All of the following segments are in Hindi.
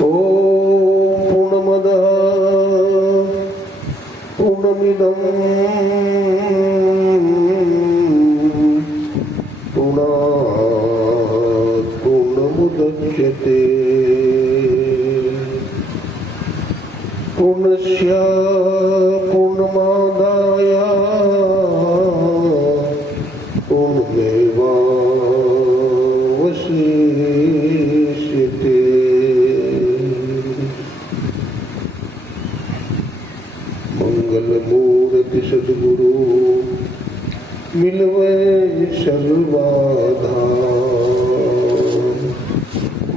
पूर्णमदः पूर्णमिदं पूर्णात् पूर्णमुदच्यते पूर्णस्य पूर्णमादाय पूर्णमेवावशिष्यते। मंगलमूर्ति सद्गुरु मिलवे सर्वाधार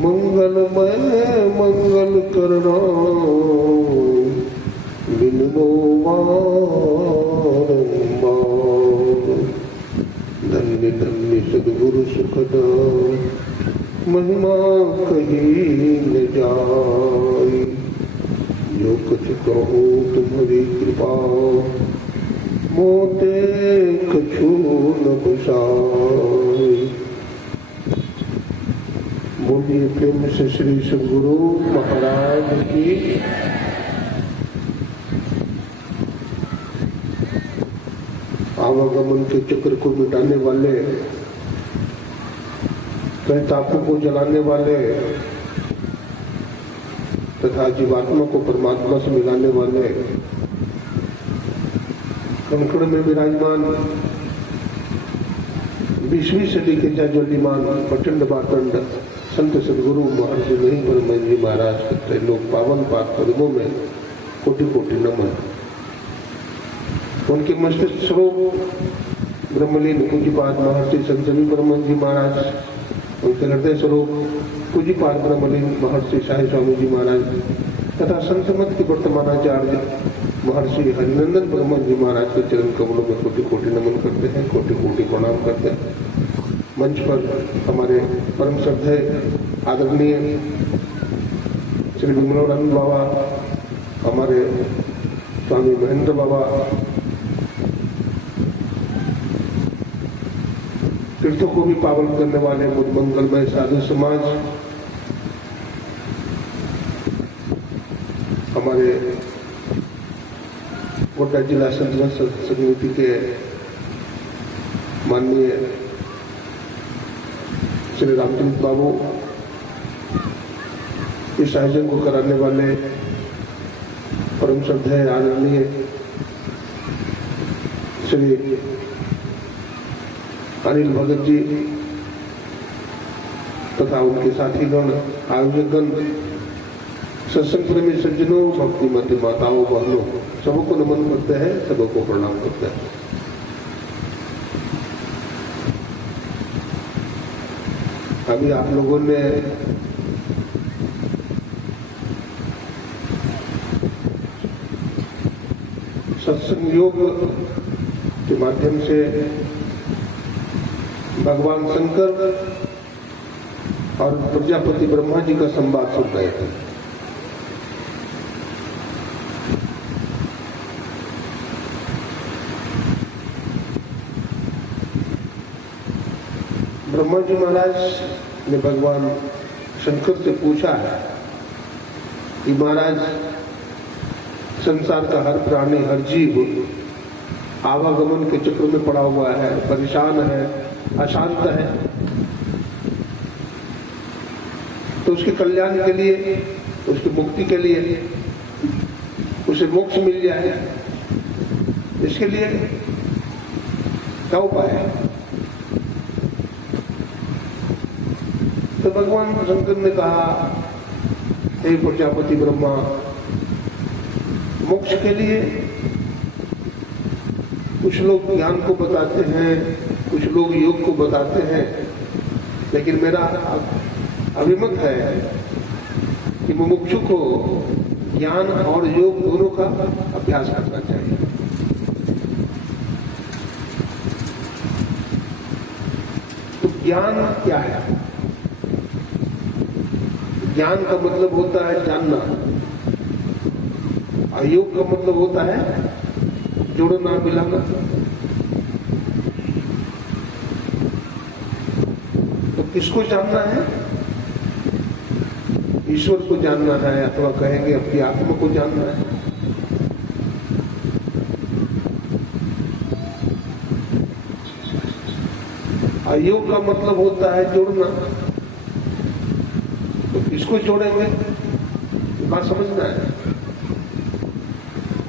मंगलमय मंगल करना बिनो बारंबार। धन्य धन्य सद्गुरु सुखदा महिमा कहीं न जाए। जो कुछ कहो तुम्हारी कृपा मोते कछु न बसाए। बोलिए प्रेम से श्री सद्गुरु महाराज की। आवागमन के चक्र को मिटाने वाले, तापों को जलाने वाले तथा जीवात्मा को परमात्मा से मिलाने वाले, कंकड़ में विराजमान 20वीं सदी के जाज्वल्यमान प्रचंड बातंड संत सद्गुरु महर्षि नहीं परम जी महाराज के लोग पावन पाद पद्मों में कोटि कोटि नमन। उनके मस्तिष्क स्वरूप ब्रह्मलीन पूज्यपाद महर्षि संत परम जी महाराज, उनके हृदय स्वरूप पूज्यपाद ब्रह्मलीन महर्षि शाही स्वामी जी महाराज तथा संत मत के वर्तमानाचार्य महर्षि हरिनंदन ब्रह्म जी महाराज के चरण कमलों में कोटि कोटि नमन करते हैं, कोटि कोटि प्रणाम करते हैं। मंच पर हमारे परम श्रद्धेय आदरणीय श्री विमलानंद बाबा, हमारे स्वामी महेंद्र बाबा, तीर्थों को भी पावन करने वाले मंगलमय साधु समाज, हमारे गोड्डा जिला संत समिति के माननीय श्री रामचंद्र बाबू, इस आयोजन को कराने वाले परम श्रद्धेय आदरणीय श्री अनिल भगत जी तथा उनके साथीगण, आयोजकगण, सत्संग प्रेमी सज्जनों, भक्ति मध्य माताओं बहनों, सबको नमन करते हैं, सबको प्रणाम करते हैं। अभी आप लोगों ने सत्संग योग के माध्यम से भगवान शंकर और प्रजापति ब्रह्मा जी का संवाद सुन रहे थे। ब्रह्मा जी महाराज ने भगवान शंकर से पूछा है कि महाराज, संसार का हर प्राणी, हर जीव आवागमन के चक्र में पड़ा हुआ है, परेशान है, अशांत है, तो उसके कल्याण के लिए, उसकी मुक्ति के लिए, उसे मोक्ष मिल जाए, इसके लिए क्या उपाय है? तो भगवान शंकर ने कहा, हे प्रजापति ब्रह्मा, मोक्ष के लिए कुछ लोग ज्ञान को बताते हैं, कुछ लोग योग को बताते हैं, लेकिन मेरा अभिमत है कि मुमुक्षु को ज्ञान और योग दोनों का अभ्यास करना चाहिए। तो ज्ञान क्या है? ज्ञान का मतलब होता है जानना, और योग का मतलब होता है जोड़ना, मिलाना। तो किसको जानना है? ईश्वर को जानना है अथवा कहेंगे अपनी आत्मा को जानना है। योग का मतलब होता है जोड़ना। तो किसको जोड़ेंगे, बात समझना है।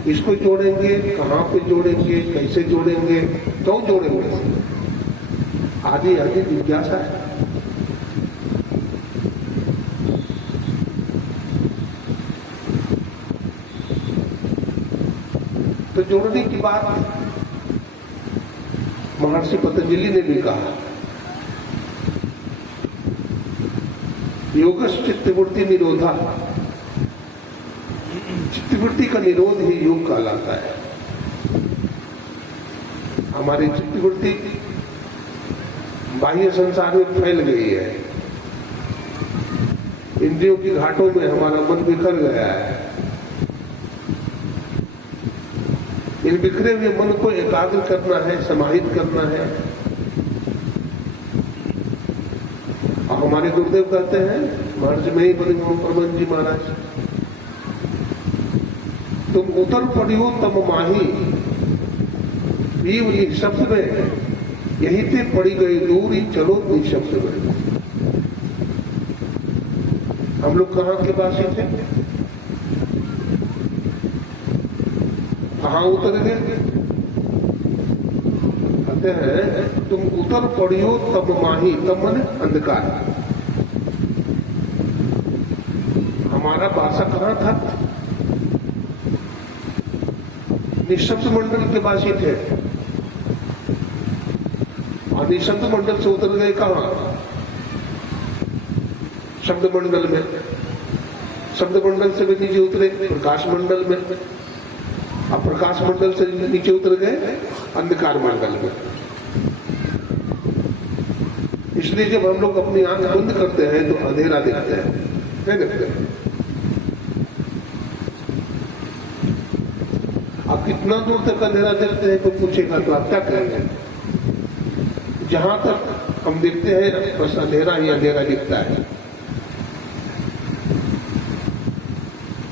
किसको जोड़ेंगे, कहां पे जोड़ेंगे, कैसे जोड़ेंगे, क्यों जोड़ेंगे, आदि आदि जिज्ञासा है। तो जोड़ने की बात महर्षि पतंजलि ने भी कहा, योगस् चित्तवृत्ति निरोधा, चित्तवृत्ति का निरोध ही योग कहलाता है। हमारी चित्तवृत्ति बाह्य संसार में फैल गई है, इंद्रियों की घाटों में हमारा मन बिखर गया है। इन बिखरे हुए मन को एकाग्र करना है, समाहित करना है। और हमारे गुरुदेव कहते हैं, महर्षि में ही परमहंस जी महाराज, तुम उतर पड़ियो तम माही, बीव शब्द में यही ते पड़ी गई दूरी, चलो निशब्द में। हम लोग कहाँ के वासी थे, कहाँ उतर गए? कहते हैं तुम उतर पड़ियो तब माही, तब मन अंधकार। हमारा वासा कहाँ था, निशब्द मंडल के वासी थे, और निशब्द मंडल से उतर गए कहाँ, शब्द मंडल में। शब्द मंडल से भी नीचे उतरे प्रकाश मंडल में, अब प्रकाश मंडल से नीचे उतर गए अंधकार मंडल में। इसलिए जब हम लोग अपनी आंख बंद करते हैं तो अंधेरा दिखते हैं, नहीं दिखते? अब कितना दूर तक अंधेरा देखते हैं तो पूछेगा तो आप क्या कहेंगे? जहां तक हम देखते हैं बस अंधेरा ही अंधेरा दिखता है।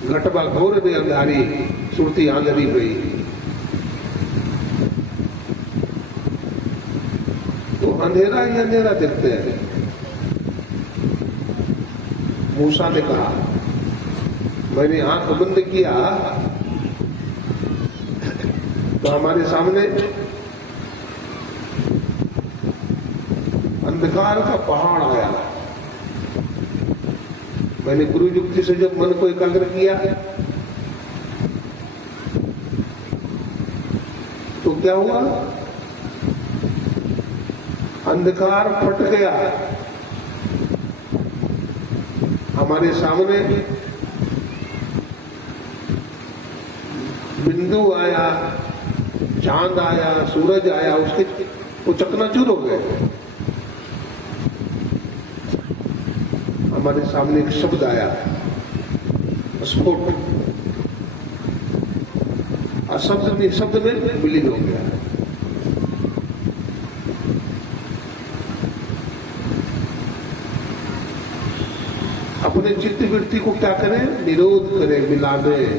घटबा घोर में अंधारी, सुरती आंधरी हुई। तो अंधेरा ही अंधेरा देखते हैं। मूसा ने कहा, मैंने आंख बंद किया तो हमारे सामने अंधकार का पहाड़ आया। मैंने गुरु युक्ति से जब मन को एकाग्र किया तो क्या हुआ, अंधकार फट गया। हमारे सामने बिंदु आया, चांद आया, सूरज आया, उसके वो चकनाचूर हो गए। हमारे सामने एक शब्द आया, स्फोट, और शब्द में विलीन हो गया। अपने चित्त वृत्ति को क्या करें, निरोध करें, मिला दें।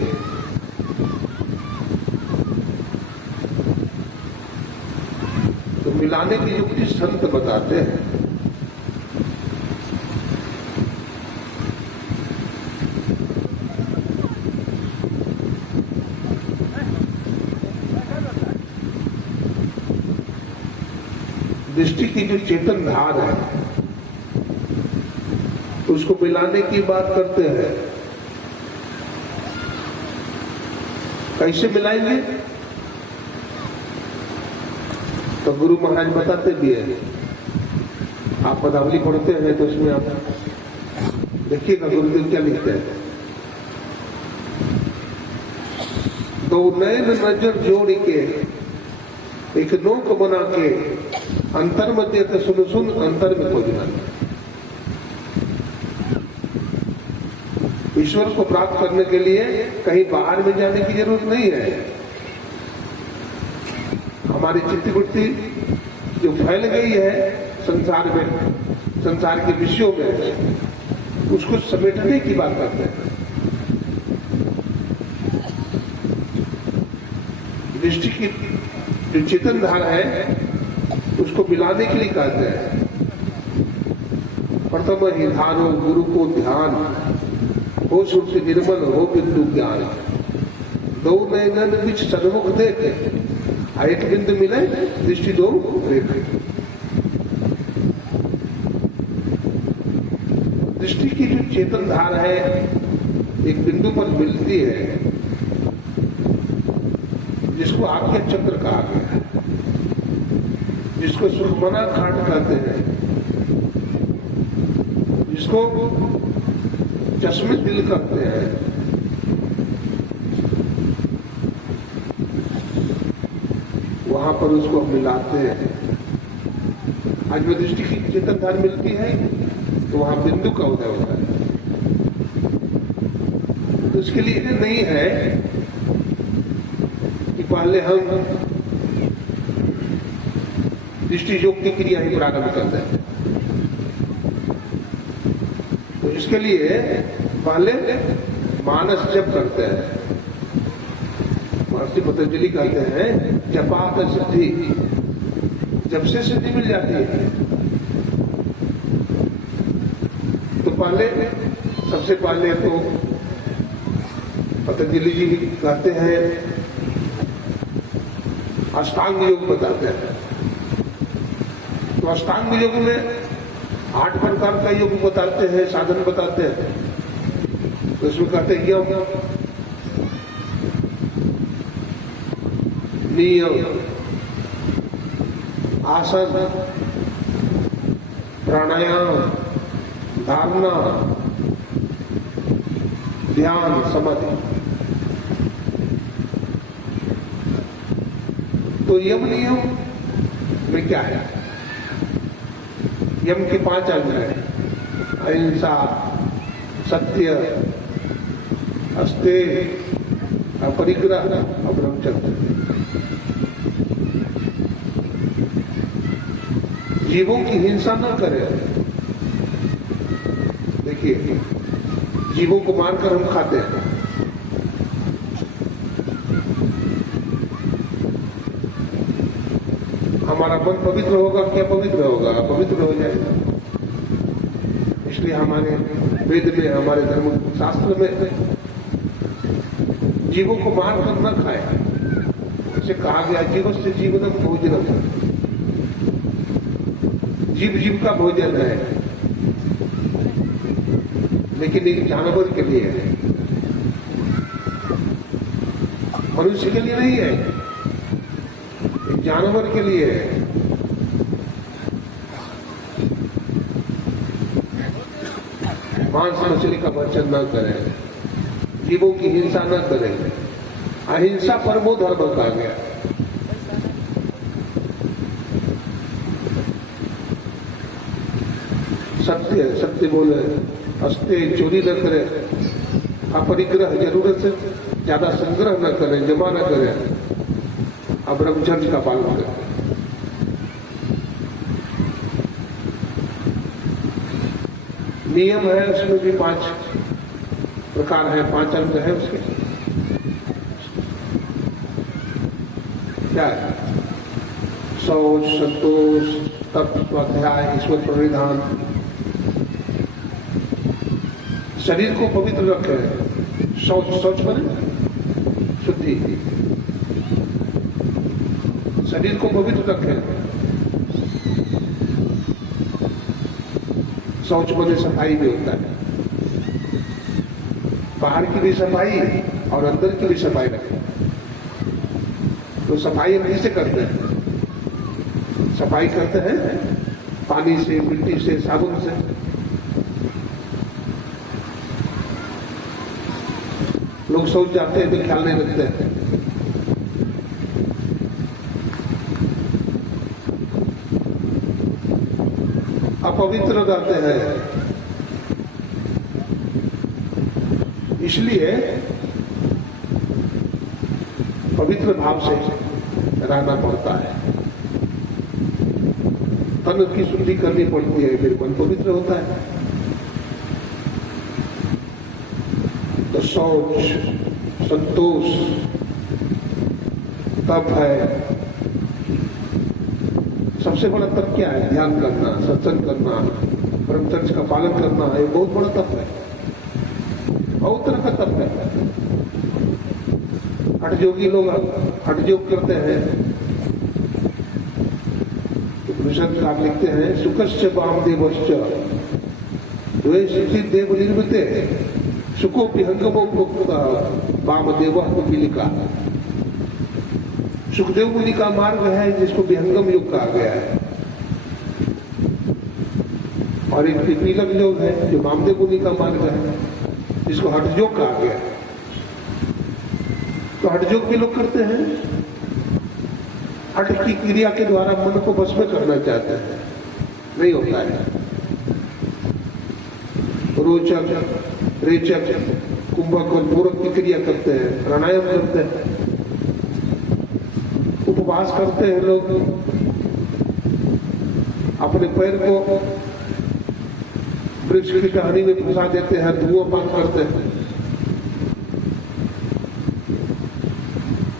तो मिलाने की युक्ति संत बताते हैं। दृष्टि की जो चेतन धार है उसको मिलाने की बात करते हैं। कैसे मिलाएंगे? तो गुरु महाराज बताते भी है। आप पदावली पढ़ते हैं तो उसमें आप देखिएगा गुरुदेव क्या लिखते हैं। दो नयन नजर जोड़ के एक नोक बना के अंतर मध्य सुन सुन अंतर में खोजना। ईश्वर को प्राप्त करने के लिए कहीं बाहर में जाने की जरूरत नहीं है। हमारी चित्तवृत्ति जो फैल गई है संसार में, संसार के विषयों में, उसको समेटने की बात करते हैं। दृष्टि की जो चेतन धारा है उसको मिलाने के लिए कहते हैं। प्रथम ही धारो गुरु को ध्यान हो सुख निर्मल हो बिंदु ज्ञान, दो नयन बीच सन्मुख देखे, एक बिंदु मिले दृष्टि दो देखे। दृष्टि की जो चेतन धारा है एक बिंदु पर मिलती है, जिसको आज्ञा चक्र कहा गया है, जिसको सुखमना घाट कहते हैं, जिसको चश्मे दिल करते हैं, वहां पर उसको हम मिलाते हैं। आज में दृष्टि की चेतन धारा मिलती है तो वहां बिंदु का उदय होता है। तो उसके लिए नहीं है कि पहले हम दृष्टि योग की क्रिया ही प्रारंभ करते हैं। तो इसके लिए पहले मानस जप करते हैं। महर्षि पतंजलि कहते हैं जपात सिद्धि, जब से सिद्धि मिल जाती है। तो पहले सबसे पहले तो पतंजलि जी कहते हैं अष्टांग योग बताते हैं। तो अष्टांग योग में 8 प्रकार का योग बताते हैं, साधन बताते हैं। तो इसमें कहते हैं यम, नियम, आसन, प्राणायाम, धारणा, ध्यान, समाधि। तो यम नियम में क्या है? यम के 5 अंग हैं, अहिंसा, सत्य, अस्तेय, अपरिग्रह और ब्रह्मचर्य। जीवों की हिंसा न करें। देखिए, जीवों को मारकर हम खाते हैं। हमारा मन पवित्र होगा क्या? पवित्र होगा, पवित्र हो जाएगा। इसलिए हमारे वेद में, हमारे धर्म शास्त्र में जीवों को मारकर न खाए। इसे कहा गया जीवस्य जीवनम भोजनम, जीव जीव का भोजन है, लेकिन एक जानवर के लिए है, मनुष्य के लिए नहीं है, एक जानवर के लिए है। मांस मछली का भक्षण न करें, जीवों की हिंसा न करें। अहिंसा परमो धर्म कहा गया। सत्य, सत्य बोले, अस्तेय, चोरी न करें, अपरिग्रह, जरूरत से ज्यादा संग्रह न करें, जमा न करें, और ब्रह्मचर्य का पालन करें। नियम है, उसमें भी 5 प्रकार है, 5 अंग है उसके। क्या है? शौच, संतोष, तप, स्वाध्याय, ईश्वर प्रणिधान। शरीर को पवित्र रखें। शौच, शौच बने शुद्धि, शरीर को पवित्र रखें। शौच बने सफाई भी होता है, बाहर की भी सफाई और अंदर की भी सफाई रखें। तो सफाई हम किससे करते हैं? सफाई करते हैं पानी से, मिट्टी से, साबुन से। लोग शौच जाते हैं तो ख्याल नहीं रखते हैं। अपवित्र रहते हैं, इसलिए पवित्र भाव से रहना पड़ता है। तन की शुद्धि करनी पड़ती है, फिर मन पवित्र होता है। शौच, संतोष, तप है। सबसे बड़ा तप क्या है? ध्यान करना, सत्संग करना, ब्रह्मचर्य का पालन करना, ये बहुत बड़ा तप है, बहुत तरह का तप है। हठयोगी लोग हठयोग करते हैं। उपनिषद आप लिखते हैं, सुखश्च वामदेवश्च द्वे स्थिति देव निर्मिते सुखो विहंगमो प्रोक्तः वामदेवः पिपीलिका। सुखदेव मुनि का मार्ग है जिसको विहंगम योग कहा गया है, और एक पिपीलक योग है जो वामदेव मुनि का मार्ग है जिसको हठयोग कहा गया है। तो हठयोग भी लोग करते हैं, हठ की क्रिया के द्वारा मन को बस में करना चाहते हैं, नहीं होता है। रोचक, रेचक, कुंभक और पूरक की क्रिया करते हैं, प्राणायाम करते हैं, उपवास करते हैं लोग, अपने पैर को वृक्ष की टहनी में फंसा देते हैं, धुआंपान करते हैं,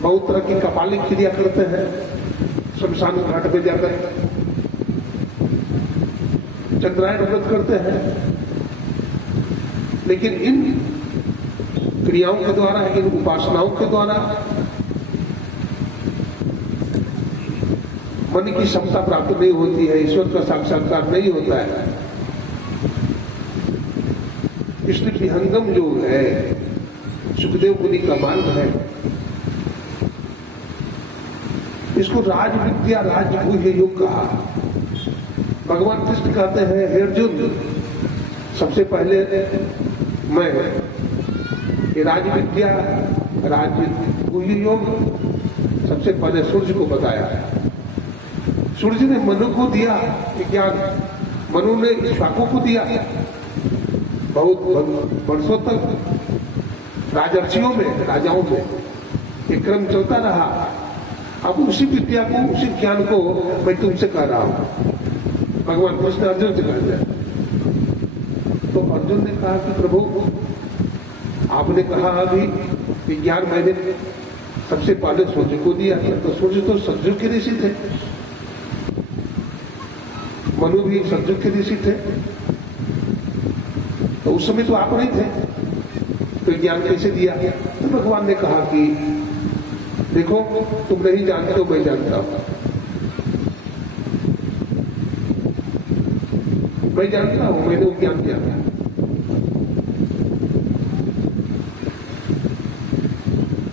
बहुत तरह की कपालिक क्रिया करते हैं, शमशान घाट पे जाकर चंद्रायण व्रत करते हैं। लेकिन इन क्रियाओं के द्वारा, इन उपासनाओं के द्वारा मन की क्षमता प्राप्त नहीं होती है, ईश्वर का साक्षात्कार नहीं होता है। इसलिए विहंगम योग है, सुखदेव मुनि का मार्ग है। इसको राज विद्या, राजगुह्य योग कहा। भगवान कृष्ण कहते हैं, हे अर्जुन, सबसे पहले मैं ये राज विद्या, राजगुह्य योग सबसे पहले सूर्य को बताया है। सूर्य ने मनु को दिया ज्ञान, मनु ने इक्ष्वाकु को दिया। बहुत वर्षों तक राजर्षियों में, राजाओं में ये क्रम चलता रहा। अब उसी विद्या को, उसी ज्ञान को मैं तुमसे कह रहा हूं। भगवान कृष्ण अर्जुन से कहते हैं। तो अर्जुन ने कहा कि प्रभु, आपने कहा अभी कि ज्ञान मैंने सबसे पहले सूर्य को दिया, तो सूर्य तो सतयुग के ऋषि थे, मनु भी सतयुग के ऋषि थे, तो उस समय तो आप नहीं थे, तो ज्ञान कैसे दिया? तो भगवान ने कहा कि देखो, तुम नहीं जानते हो, मैं जानता हूं, मैं जानता हूं, मैंने वो ज्ञान दिया था।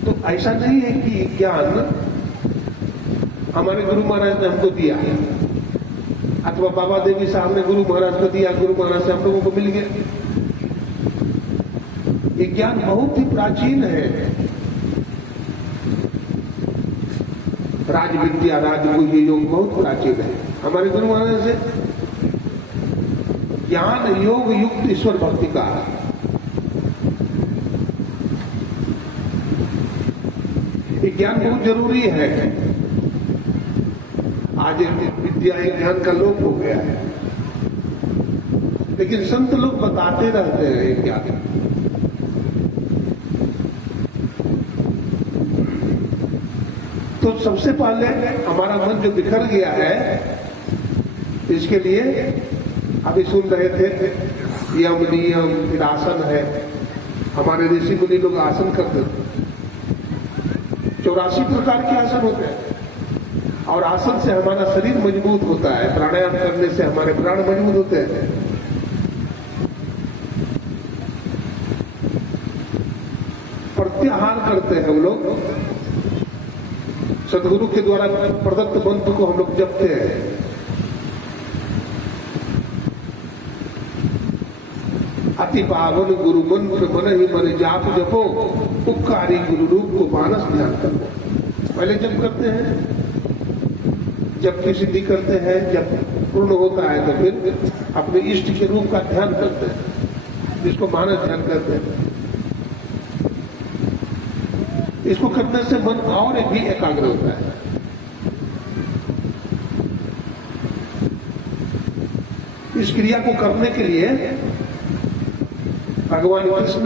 तो ऐसा नहीं है कि ज्ञान हमारे गुरु महाराज ने हमको दिया है, अथवा बाबा देवी साहब ने गुरु महाराज को दिया, गुरु महाराज से हम लोगों को मिल गया। ये ज्ञान बहुत ही प्राचीन है। राज विद्या, राजगुह्य योग बहुत प्राचीन है। हमारे गुरु महाराज से ज्ञान योग युक्त ईश्वर भक्ति का ये ज्ञान बहुत जरूरी है। आज विद्या एक ज्ञान का लोप हो गया है, लेकिन संत लोग बताते रहते हैं ये ज्ञान। तो सबसे पहले हमारा मन जो बिखर गया है, इसके लिए अभी सुन रहे थे यम नियम, फिर आसन है। हमारे ऋषि मुनि लोग आसन करते थे, 84 प्रकार के आसन होते हैं, और आसन से हमारा शरीर मजबूत होता है, प्राणायाम करने से हमारे प्राण मजबूत होते हैं। प्रत्याहार करते हैं हम लोग, सदगुरु के द्वारा प्रदत्त मंत्र को हम लोग जपते हैं। अति पावन गुरु मंत्र मन ही मन जाप जपो, उपकारी गुरु रूप को मानस ध्यान करो। पहले जप करते हैं, जब की सिद्धि करते हैं, जब पूर्ण होता है तो फिर अपने इष्ट के रूप का ध्यान करते हैं, जिसको मानस ध्यान करते हैं। इसको करने से मन और भी एकाग्र होता है। इस क्रिया को करने के लिए भगवान कृष्ण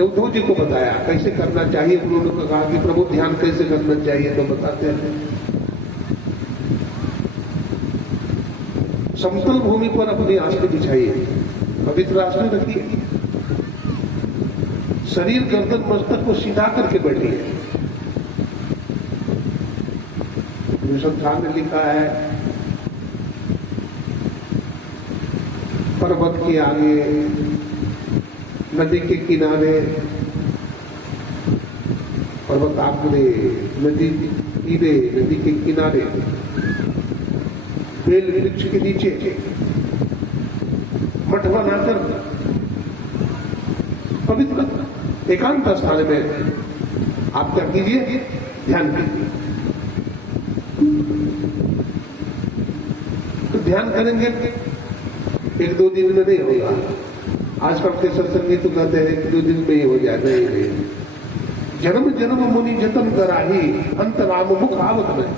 ने उद्धव जी को बताया कैसे करना चाहिए। उन्होंने कहा कि प्रभु ध्यान कैसे करना चाहिए, तो बताते हैं समतल भूमि पर अपनी आसन बिछाइए, पवित्र आसन रखिए, शरीर गर्दन मस्तक को सीधा करके बैठिए। संस्थान ने लिखा है पर्वत के आगे, नदी के किनारे, पर्वत आगरे, नदी तीरे, नदी के किनारे, बेल वृक्ष के नीचे मठ बनाकर पवित्र एकांत स्थान में आप क्या कीजिए, ध्यान कीजिए। तो ध्यान करेंगे, एक दो दिन में नहीं होगा। आजकल के सत्संगी तो कहते हैं कि 2 दिन में ही हो जाए, नहीं। जन्म जन्म मुनि जतन कराही, अंतराम मुख आवत में।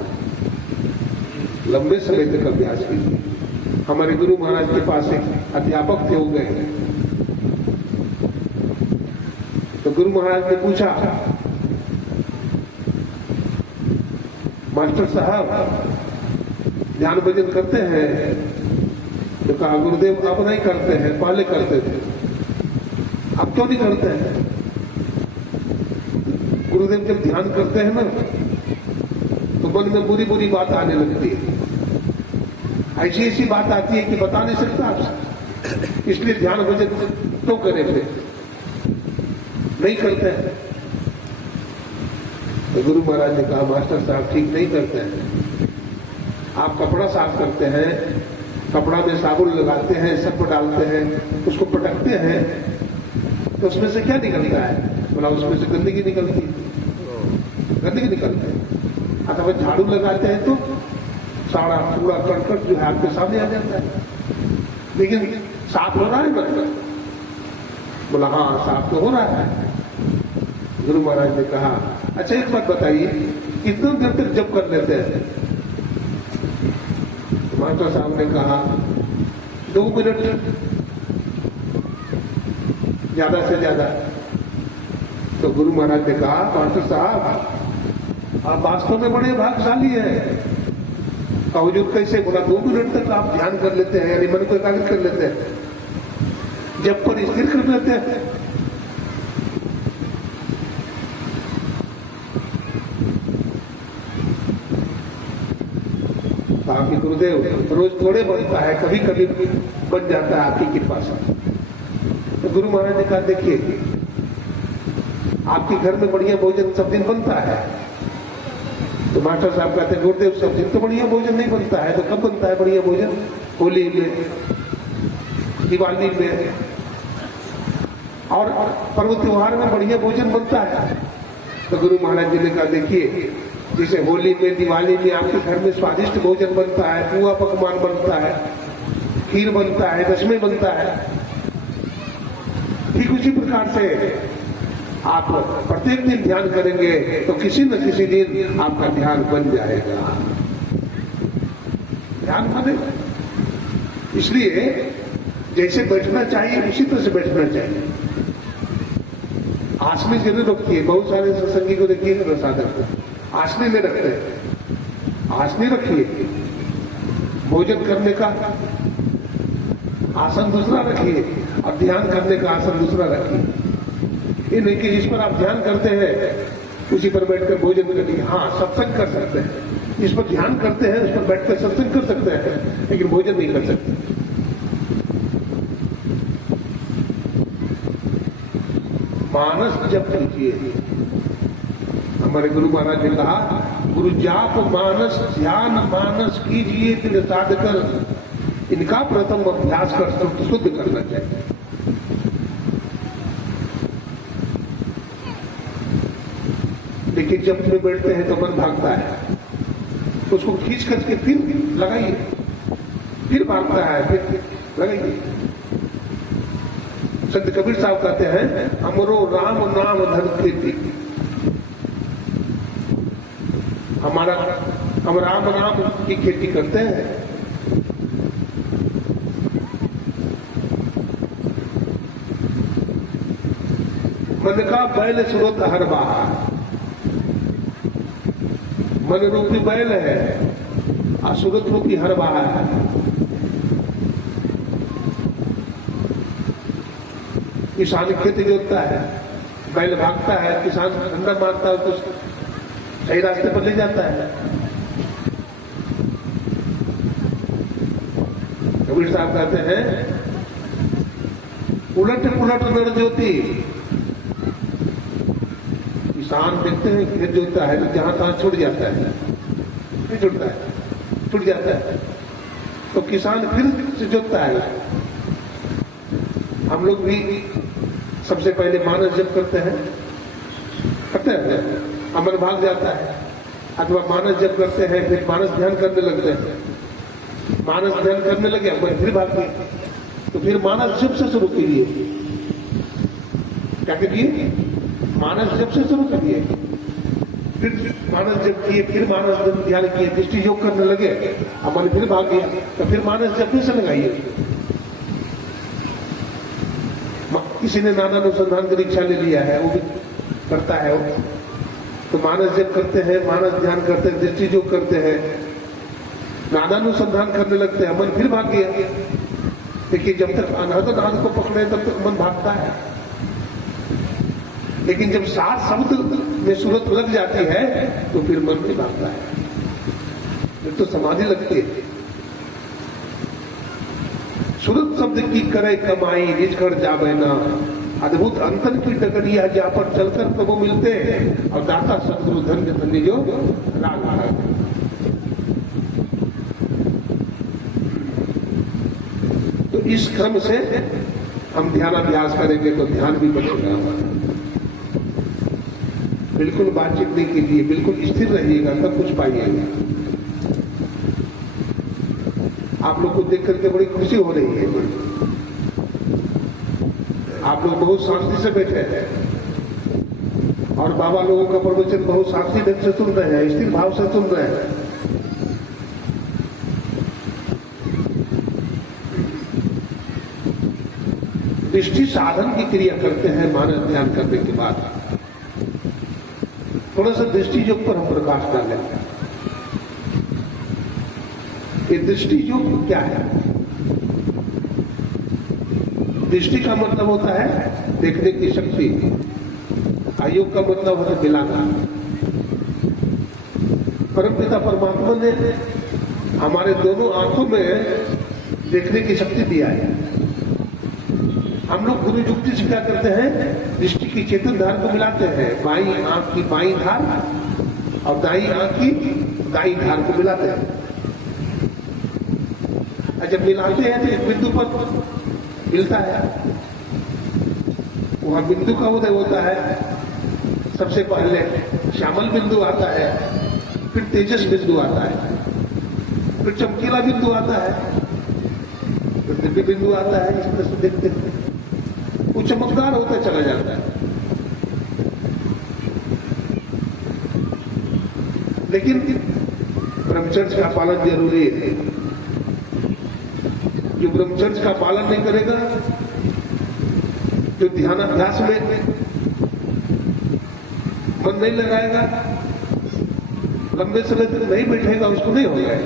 लंबे समय तक अभ्यास कीजिए। हमारे गुरु महाराज के पास एक अध्यापक थे, हो गए। तो गुरु महाराज ने पूछा, मास्टर साहब ध्यान भजन करते हैं? तो कहा गुरुदेव अब नहीं करते हैं, पहले करते थे। अब क्यों नहीं करते हैं? गुरुदेव जब ध्यान करते हैं ना तो मन में बुरी बुरी बात आने लगती है। ऐसी ऐसी बात आती है कि बता नहीं सकता आपसे, इसलिए ध्यान भजन तो करें थे, नहीं करते हैं। तो गुरु महाराज ने कहा मास्टर साहब ठीक नहीं करते हैं। आप कपड़ा साफ करते हैं, कपड़ा में साबुन लगाते हैं, सर्फ डालते हैं, उसको पटकते हैं, तो उसमें से क्या निकलता है? बोला उसमें से गंदगी निकलती है, गंदगी निकलती है। अथवा झाड़ू लगाते हैं तो सारा पूरा करकट जो है आपके सामने आ जाता है, लेकिन साफ हो रहा है मतलब? बोला हाँ साफ तो हो रहा है। गुरु महाराज ने कहा अच्छा एक बात बताइए, कितना देर तक जप कर लेते हैं? मास्टर साहब ने कहा 2 मिनट, ज्यादा से ज्यादा। तो गुरु महाराज ने कहा मास्टर साहब आप वास्तव में बड़े भाग्यशाली हैं। हुजूर कैसे? बोला 2 मिनट तक आप ध्यान कर लेते हैं, यानी मन को एकाग्र कर लेते हैं, जब पर स्थिर कर लेते हैं। आपके गुरुदेव रोज थोड़े बनता है, कभी कभी बन जाता है आपकी कृपा से। तो गुरु महाराज ने कहा देखिए आपके घर में बढ़िया भोजन सब दिन बनता है। तो मास्टर साहब कहते हैं गुरुदेव सब दिन तो बढ़िया भोजन नहीं बनता है, तो कब बनता है बढ़िया भोजन? होली में, दिवाली में और पर्व त्योहार में बढ़िया भोजन बनता है। तो गुरु महाराज जी ने कहा देखिए जैसे होली में, दिवाली में आपके घर में स्वादिष्ट भोजन बनता है, पुआ पकवान बनता है, खीर बनता है, दशमें बनता है, ठीक उसी प्रकार से आप प्रत्येक दिन ध्यान करेंगे तो किसी न किसी दिन आपका ध्यान बन जाएगा। ध्यान बने, इसलिए जैसे बैठना चाहिए उसी तरह से बैठना चाहिए। आसनी जरूर रखिए। बहुत सारे सत्संगी को देखिए साधक को आसनी में रखते हैं, आसनी रखिए। भोजन करने का आसन दूसरा रखिए और ध्यान करने का आसन दूसरा रखिए। ये नहीं कि जिस पर आप ध्यान करते हैं उसी पर बैठकर भोजन करिए। हाँ सत्संग कर सकते हैं, जिस पर ध्यान करते हैं उस पर बैठकर सत्संग कर सकते हैं, लेकिन भोजन नहीं कर सकते। मानस जप कीजिए। हमारे गुरु महाराज ने कहा गुरु जाप मानस ध्यान मानस कीजिए फिर साध कर, इनका प्रथम अभ्यास कर शुद्ध करना चाहिए। लेकिन जब में बैठते हैं तो मन भागता है, उसको खींच करके फिर लगाइए, फिर भागता है, फिर लगाइए। संत कबीर साहब कहते हैं हमरो राम नाम धन खेती, हम राम नाम की खेती करते हैं। मन का बैल सूरत हर बाहा, मन रूपी बैल है और सूरत रूपी हर बाहा है। किसान खेती जोतता है, बैल भागता है, किसान ठंडा मारता है तो सही रास्ते पर ले जाता है। कबीर साहब कहते हैं उलट पुलट नर ज्योति। किसान देखते हैं खेत जोतता है तो जहां तहां छूट जाता है, नहीं छूटता है, छूट जाता है तो किसान फिर से जोतता है। हम लोग भी सबसे पहले मानस जप करते हैं अमर भाग जाता है, अथवा मानस जप करते हैं फिर मानस ध्यान करने लगते हैं, मानस ध्यान करने लगे अमर फिर भाग गए, तो फिर मानस जप से शुरू कीजिए। क्या करिए? मानस जप से शुरू करिए, फिर मानस जप किए, फिर मानस ध्यान किए, दृष्टि योग करने लगे, अमर फिर भाग गया, तो फिर मानस जप फिर से लगाइए। किसी ने नानानुसंधान की दीक्षा ले लिया है, वो भी करता है वो। तो मानस जप करते हैं, मानस ध्यान करते हैं, दृष्टि योग करते हैं, नानानुसंधान करने लगते हैं, मन फिर भाग गया। देखिए जब तक अनहद नाद को पकड़े तब तक मन भागता है, लेकिन जब सात शब्द में सूरत लग जाती है तो फिर मन नहीं भागता है, फिर तो समाधि लगती है। सूरत शब्द की करे कमाई निज घर जावे ना, अद्भुत अंतर की डगरिया जा पर चलकर प्रभु मिलते हैं, और दाता सदगुरु धन्य धन्य जो राग है। तो इस क्रम से हम ध्यानाभ्यास करेंगे तो ध्यान भी बनेगा हमारा। बिल्कुल बातचीत नहीं कीजिए, बिल्कुल स्थिर रहिएगा, सब कुछ पाइएगा। आप लोग को देख करके बड़ी खुशी हो रही है, आप लोग बहुत शांति से बैठे हैं और बाबा लोगों का प्रवचन बहुत शांति ढंग से सुन रहे हैं, स्थिर भाव से सुन रहे हैं। दृष्टि साधन की क्रिया करते हैं मानस ध्यान करने के बाद। थोड़ा सा दृष्टि योग पर हम प्रकाश डाल लेते हैं। ये दृष्टि योग क्या है? दृष्टि का मतलब होता है देखने की शक्ति, आयोग का मतलब होता है मिलाना। परमपिता परमात्मा ने हमारे दोनों आंखों में देखने की शक्ति दिया है। हम लोग गुरु युक्ति से क्या करते हैं? दृष्टि की चेतन धार को मिलाते हैं, बाई आंख की बाई धार और दाई आंख की दाई धार को मिलाते हैं। जब मिलाते हैं तो एक बिंदु पर मिलता है, वहां बिंदु का उदय होता है। सबसे पहले श्यामल बिंदु आता है, फिर तेजस बिंदु आता है, फिर चमकीला बिंदु आता है, फिर दिव्य बिंदु आता है। इस तरह से देखते हैं वो चमकदार होता चला जाता है। लेकिन ब्रह्मचर्य का पालन जरूरी है। जो ब्रह्मचर्य का पालन नहीं करेगा, जो ध्यानाभ्यास में मन नहीं लगाएगा, लंबे समय तक नहीं बैठेगा, उसको नहीं होगा।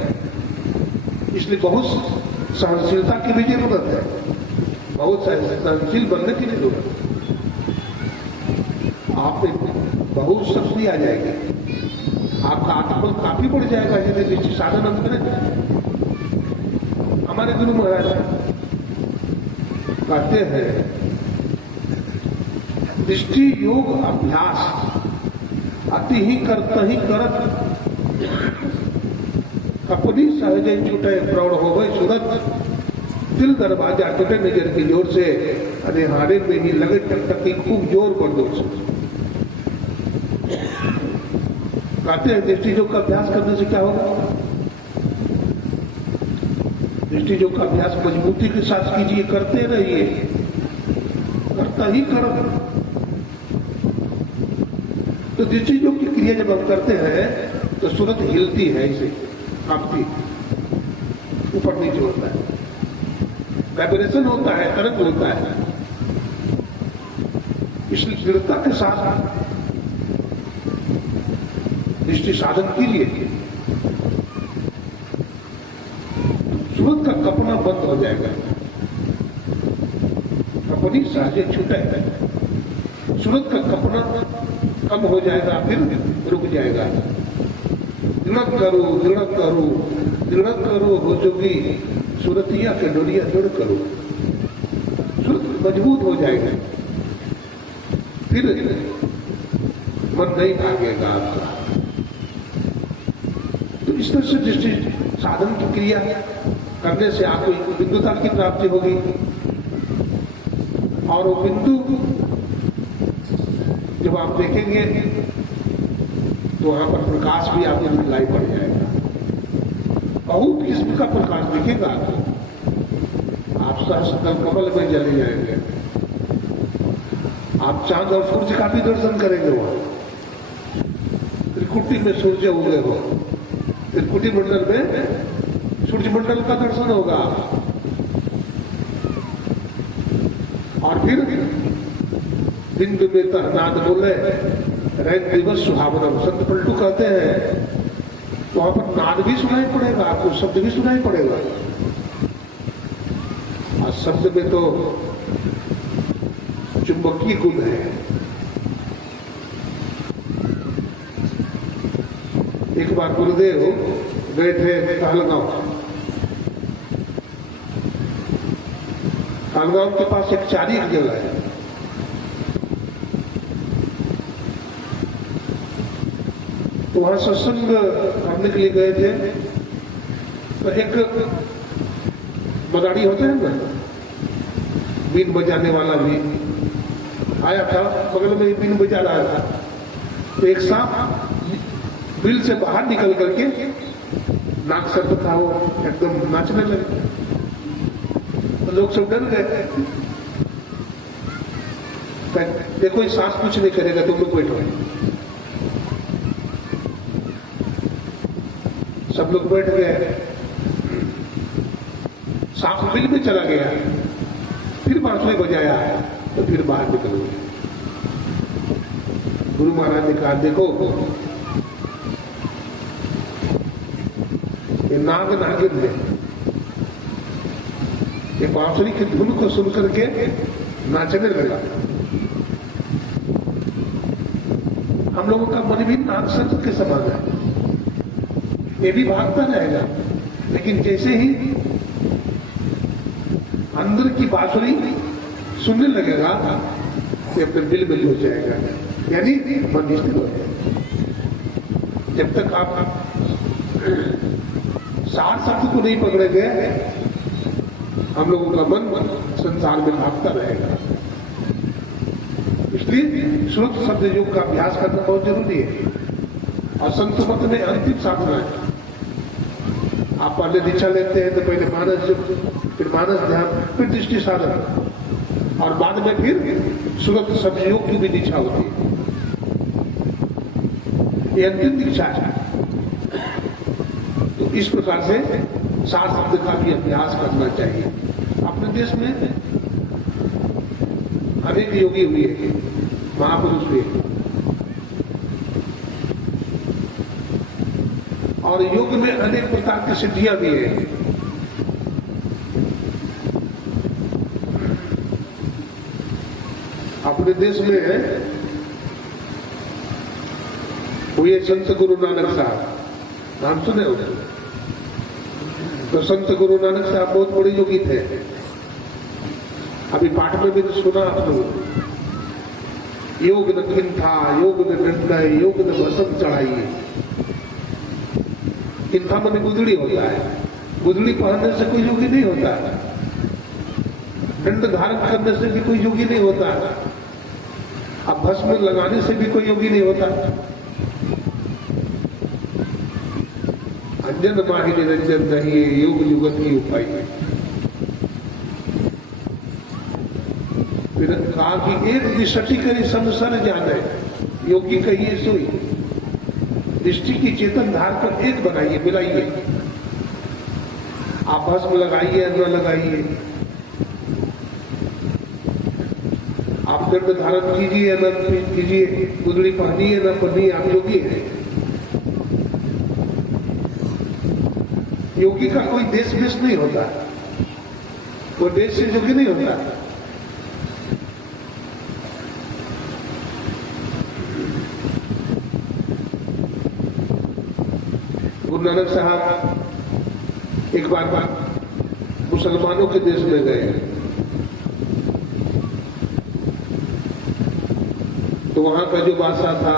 इसलिए बहुत सहनशीलता की भी जरूरत है, बहुत सहनशील बनने की भी जरूरत है। आप में बहुत शक्ति आ जाएगी, आपका आत्मबल काफी बढ़ जाएगा यदि दृष्टि साधन हम करें। हमारे गुरु महाराज कहते हैं दृष्टि योग अभ्यास अति ही करत अपनी सहज छूटे प्रौढ़ हो गए सुरत, दिल दरवाजा टूटे नजर की जोर से, अनेहारे में ही लगे टकटकी खूब जोर पर दो। कहते हैं दृष्टि योग का अभ्यास करने से क्या होगा? दृष्टि योग का अभ्यास मजबूती के साथ कीजिए, करते रहिए, करता ही करो। तो दृष्टि योग की क्रिया जब हम करते हैं तो सूरत हिलती है, इसे कांपती, ऊपर नीचे होता है, वाइब्रेशन होता है, तरंग होता है। इसलिए दृढ़ता के साथ दृष्टि साधन कीजिए, सूरत का कपना बंद हो जाएगा, कपनी सहजे छूटे, सूरत का कपना कम हो जाएगा, फिर रुक जाएगा। दृढ़ करो, दृढ़ करो, दृढ़ करो हो जोगी, सूरतिया के डोरिया दृढ़ करो, सूरत मजबूत हो जाएगा, फिर मन नहीं भागेगा आपका। तो इस तरह से दृष्टि साधन की क्रिया करने से आपको बिंदुता की प्राप्ति होगी, और वो बिंदु जब आप देखेंगे तो वहां पर प्रकाश भी आपको दिखलाई पड़ जाएगा, बहुत किस्म का प्रकाश दिखेगा आपको, आप सहस्त्र कमल में चले जाएंगे, आप चांद और सूर्य का भी दर्शन करेंगे, वहां त्रिकुटी में सूर्य उगे हो, त्रिकुटी मंडल में सूर्य मंडल का दर्शन होगा, और फिर बिंदु में नाद बोले रैन दिवस सुहावनम, संत पलटू कहते हैं, तो वहां पर नाद भी सुनाई पड़ेगा आपको, शब्द भी सुनाई पड़ेगा, और शब्द में तो चुंबकीय गुण है। एक बार गुरुदेव गए थे कहलगांव, कहलगांव के पास एक चारी की जगह है, तो वहां सत्संग करने के लिए गए थे, तो एक मदारी होते हैं ना, बीन बजाने वाला भी आया था, बगल में ही बीन बजा रहा था, तो एक सांप बिल से बाहर निकल करके नाक सर्प था, वो एकदम नाचने लगे, तो लोग सब डर गए, देखो ये सांप कुछ नहीं करेगा, तुम लोग बैठो, सब लोग बैठ गए, सांप बिल में चला गया, फिर बांसुरी बजाया, तो फिर बाहर निकल गए। गुरु महाराज ने कहा देखो ये नाग नागिन है, ये बांसुरी की धुन को सुन करके नाचने लगा, हम लोगों का मन भी नाग सर्प के समान है, ये भी भागता रहेगा, लेकिन जैसे ही अंदर की बांसुरी सुनने लगेगा ये अपने दिल में हो जाएगा, यानी मन स्थिर हो जाएगा। जब तक आप सार शब्द को नहीं पकड़ेंगे, हम लोगों का मन संसार में भागता रहेगा। इसलिए श्रुत शब्द योग का अभ्यास करना बहुत जरूरी है, और संत मत में अंतिम साधना है। आप पहले दीक्षा लेते हैं तो पहले मानस जप, फिर मानस ध्यान, फिर दृष्टि साधन, और बाद में फिर श्रुत शब्द योग की भी दीक्षा होती है, ये अंतिम दीक्षा है। तो इस प्रकार से सार शब्द का भी अभ्यास करना चाहिए। अपने देश में अनेक योगी हुए, महापुरुष हुए, और योग में अनेक प्रकार की सिद्धियां भी है। अपने देश में है हुए संत गुरु नानक साहब, नाम सुने होंगे। तो संत गुरु नानक साहब बहुत बड़े योगी थे, अभी पाठ में भी तो सुना आप लोग, योग न किन था, योग न निर्णय, योग न भसम चढ़ाइए। किंथा मन गुदड़ी होता है, गुदड़ी पहनने से कोई योगी नहीं होता, दंड धारण करने से भी कोई योगी नहीं होता, अब भस्म लगाने से भी कोई योगी नहीं होता। अंजन माही निरंजन नहीं, योग युगत की उपाय है। फिर कहा कि एक दृष्टि करी संसार जाने, योगी कहिए सोई, दृष्टि की चेतन धार पर एक बनाइए, मिलाइए। आप भस्म लगाइए न लगाइए, आप आप दंड धारण कीजिए न कीजिए, गुदड़ी पहनिए न पहनिए, आप योगी हैं। योगी का कोई देश वेश नहीं होता, वो देश से योगी नहीं होता। गुरु नानक साहब एक बार मुसलमानों के देश में गए, तो वहां का जो बादशाह था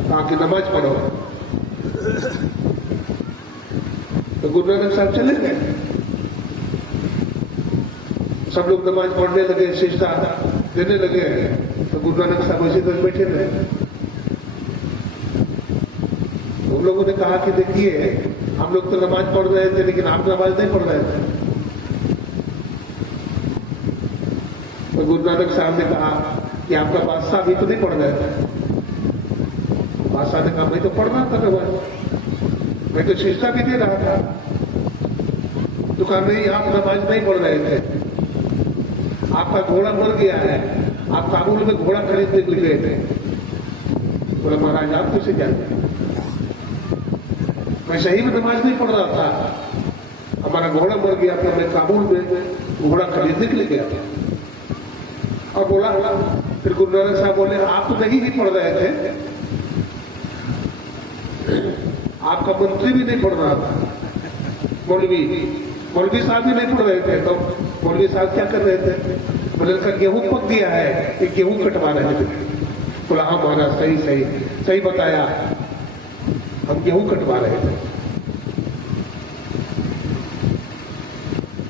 कहा कि नमाज पढ़ो, तो गुरु नानक साहब चले गए। सब लोग नमाज पढ़ने लगे, सिजदा देने लगे, तो गुरु नानक साहब ऐसे तो बैठे रहे। उन लोगों ने कहा कि देखिए, हम लोग तो नमाज पढ़ रहे थे लेकिन आप नमाज नहीं पढ़ रहे थे। तो गुरु नानक साहब ने कहा कि आपका बादशाह अभी तो नहीं पढ़ रहे थे। बादशाह ने कहा मैं तो पढ़ रहा था नमाज, मैं तो सिजदा भी दे रहा था। तो कहा नहीं, आप नमाज नहीं पढ़ रहे थे, आपका घोड़ा मर गया है, आप काबुल में घोड़ा खरीदने के लिए गए थे। बोला महाराज आप कैसे जानते? मैं सही में नमाज नहीं पढ़ रहा था, हमारा घोड़ा मर गया था, मैं काबुल में घोड़ा खरीदने के लिए गया था। और बोला, फिर गुरु नानक साहब बोले आप नहीं ही पढ़ रहे थे, आपका मंत्री भी नहीं पढ़ रहा था, मौलवी साहब भी नहीं पढ़ रहे थे। तो मौलवी साहब क्या कर रहे थे? बोले का गेहूं पक गया है, एक गेहूं कटवा रहे थे। बोला हाँ महाराज सही बताया, हम गेहूं कटवा रहे थे।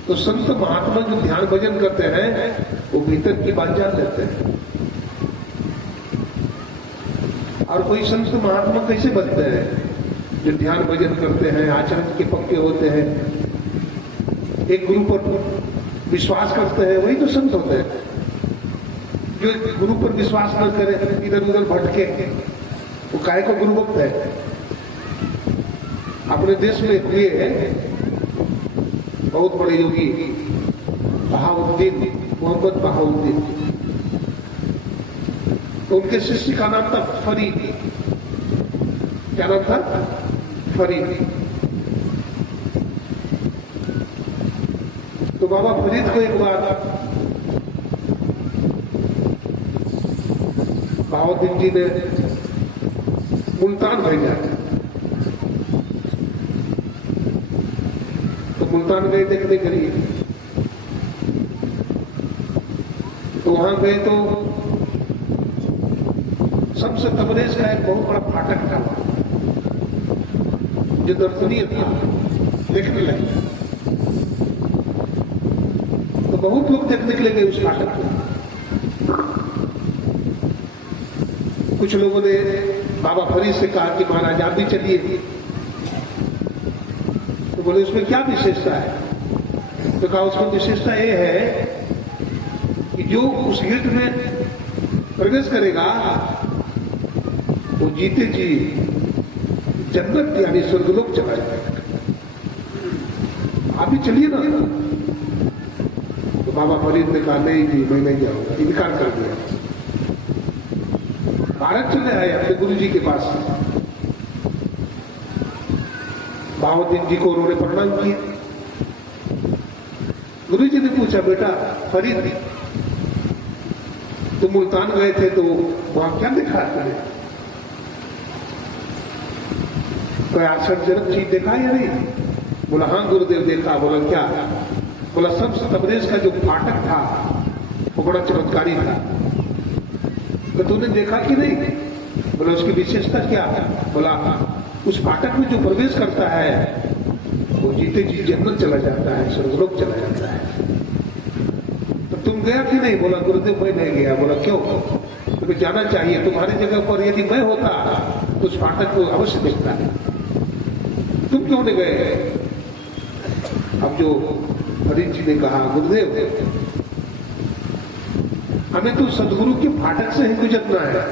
तो संत महात्मा जो ध्यान भजन करते हैं वो भीतर की बात जान लेते हैं। और कोई संत महात्मा कैसे बनते हैं? जो ध्यान भजन करते हैं, आचरण के पक्के होते हैं, एक गुरु पर विश्वास करते हैं, वही तो संत होते हैं। जो गुरु पर विश्वास न करे, इधर उधर भटके, वो काहे को गुरु भक्त है। अपने देश में हुए बहुत बड़े योगी बहाउद्दीन, मोहम्मद बहाउद्दीन, उनके शिष्य का नाम था फरीद। क्या नाम था? फरीद। तो बाबा फरीद को एक बार बहाउद्दीन जी ने मुल्तान भेजा। तो मुल्तान गए देखने के लिए, तो वहां गए तो सबसे तबरेज का एक बहुत बड़ा फाटक था जो दर्शनीय था, देखने लगे। तो बहुत लोग देखने के लिए गए उस फाटक को। कुछ लोगों ने बाबा फरीद से कहा कि महाराज आप भी चलिए। तो बोले उसमें क्या विशेषता है? तो कहा उसमें विशेषता ये है कि जो उस गेट में प्रवेश करेगा वो जीते जी जन्नत यानी स्वर्गलोक चला जाएगा। आप भी चलिए ना। तो बाबा फरीद ने कहा नहीं जी मैं नहीं जाऊंगा, इनकार कर दिया। भारत चले आए अपने गुरु जी के पास। बहाउद्दीन जी को उन्होंने प्रणाम किया। गुरु जी ने पूछा बेटा फरीद तुम मुल्तान गए थे तो वहां क्या देखा तुमने? कोई आश्चर्यजनक चीज देखा या नहीं? बोला हाँ गुरुदेव देखा। बोला क्या? बोला सब तबरेज का जो फाटक था वो बड़ा चमत्कारी था। तो तूने देखा कि नहीं? बोला उसकी विशेषता क्या? बोला उस फाटक में जो प्रवेश करता है वो जीते जी जन्नत चला जाता है, स्वर्गलोक चला जाता है। तो तुम गया कि नहीं? बोला गुरुदेव मैं नहीं गया। बोला क्यों? तुम्हें जाना चाहिए, तुम्हारी जगह पर यदि मैं होता तो उस फाटक को अवश्य देखता है, तुम क्यों नहीं गए? अब जो फरीद जी ने कहा गुरुदेव हमें तो सदगुरु के फाटक से ही गुजरना है,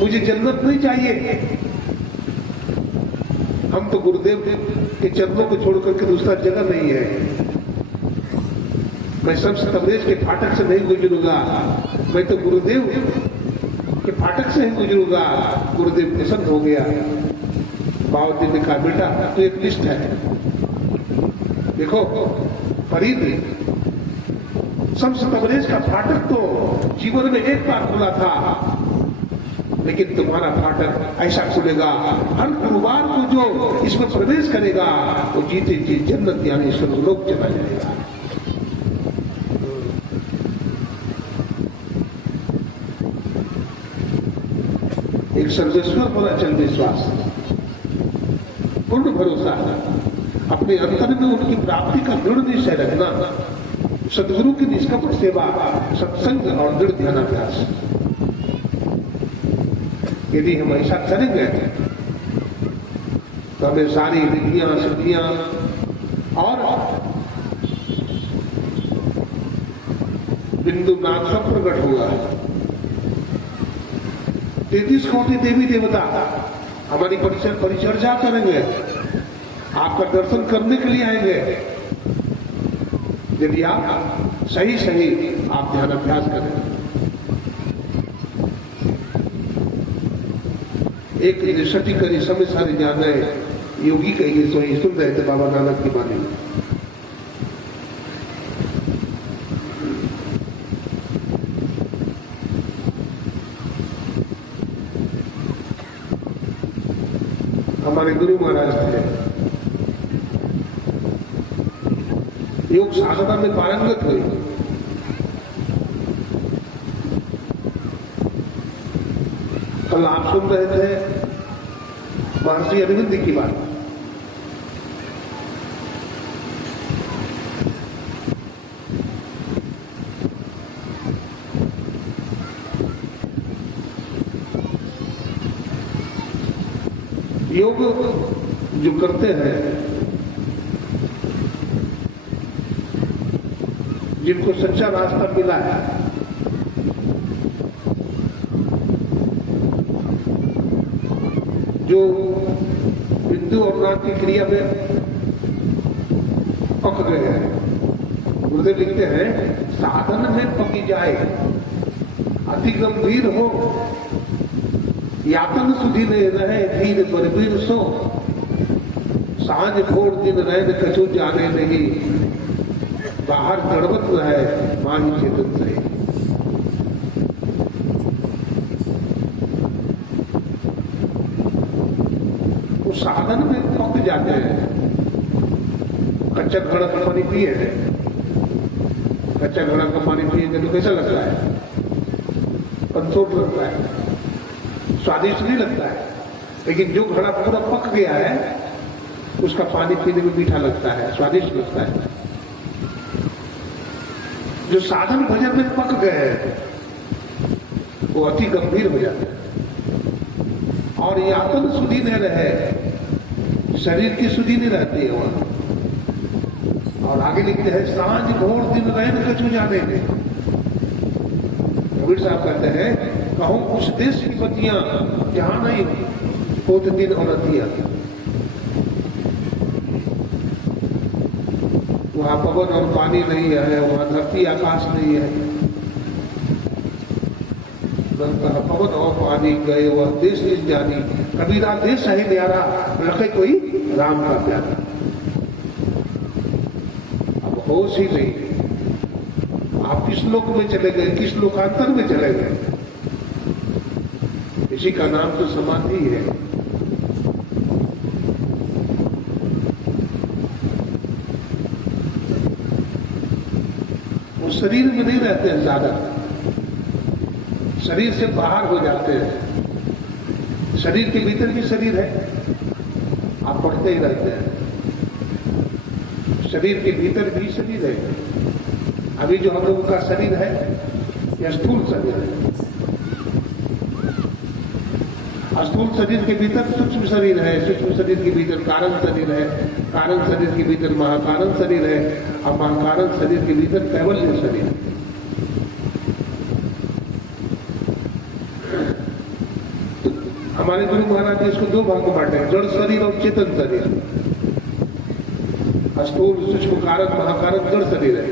मुझे जन्नत नहीं चाहिए। हम तो गुरुदेव के चरणों को छोड़ करके दूसरा जगह नहीं है। मैं शम्स तबरेज के फाटक से नहीं गुजरूंगा, मैं तो गुरुदेव के फाटक से ही गुजरूंगा। गुरुदेव प्रसन्न हो गया। बाबूद्दीन ने कहा बेटा तो एक लिस्ट है, देखो फरीद शम्स तबरेज का फाटक तो जीवन में एक बार खुला था, लेकिन तुम्हारा फाटक ऐसा खुलेगा, हर गुरुवार को जो इसमें प्रवेश करेगा वो जीते जी जन्नत यानी स्वर्गलोक चला जाएगा। एक सर्वेश्वर पर अचल विश्वास, पूर्ण भरोसा, अपने अंतर में उनकी प्राप्ति का दृढ़ निश्चय रखना, सदगुरु की निष्कपट सेवा, सत्संग और दृढ़ ध्यानाभ्यास। यदि हम ऐसा करेंगे तो हमें सारी विधियां सिद्धियां और बिंदु नाथ सब प्रकट होगा। 33 कोटि देवी देवता हमारी परिचर्या करेंगे, आपका दर्शन करने के लिए आएंगे, यदि आप सही आप ध्यान अभ्यास करें। एक निष्ठि करी समय सारे जान रहे योगी कहेंगे सोई सुन रहे थे बाबा नानक की बानी। हमारे गुरु महाराज थे, योग साधना में पारंगत हुए। कल आप सुन रहे थे महर्षि अरविंद की बात। योग जो करते हैं, जिनको सच्चा रास्ता मिला है, जो बिंदु और नाद की क्रिया में पक गए हैं, गुरुदेव लिखते हैं साधन में पकी जाए अति गंभीर हो, यातन सुधी ने रहे धीर बलबीर सो, सांझ भोर दिन रैन कछु जाने नहीं, बाहर गड़बत रहे माही चेतन से। वो साधन में पक जाते हैं। कच्चा घड़ा का पानी पिए, कच्चा घड़ा का पानी पिएंगे तो कैसा लगता है? कंसोट लगता है, स्वादिष्ट नहीं लगता है। लेकिन जो घड़ा पूरा पक गया है उसका पानी पीने में मीठा लगता है, स्वादिष्ट लगता है। जो साधन भजन में पक गए हैं वो अति गंभीर हो जाते हैं। और यातन सुधी नहीं रहे, शरीर की सुधी नहीं रहती है वहां। और आगे लिखते हैं सांझ भोर दिन रैन कछु जाने में। कबीर साहब कहते हैं कहूं उस देश की बतियां जहां नहीं होते दिन और रतियां, वहां पवन और पानी नहीं है, वहां धरती आकाश नहीं है। पवन और पानी गए वह देश इस जानी, कबीरा देश सही न्यारा रखे कोई राम का प्यारा। अब होश ही नहीं, आप किस लोक में चले गए, किस लोकांतर में चले गए। इसी का नाम तो समाधि है। वो शरीर में नहीं रहते हैं ज्यादा, शरीर से बाहर हो जाते हैं। शरीर के भीतर भी शरीर है, आप पढ़ते ही रहते हैं। शरीर के भीतर भी शरीर है। अभी जो हम लोगों का शरीर है यह स्थूल शरीर है। स्थूल शरीर के भीतर सूक्ष्म शरीर है, सूक्ष्म शरीर के भीतर कारण शरीर है, कारण शरीर के भीतर महाकारण शरीर है, और महाकारण शरीर के भीतर कैवल्य शरीर है। हमारे गुरु महाराज ने इसको दो भाग में बांटे, जड़ शरीर और चेतन शरीर। स्थूल सूक्ष्म कारण महाकारण जड़ शरीर है,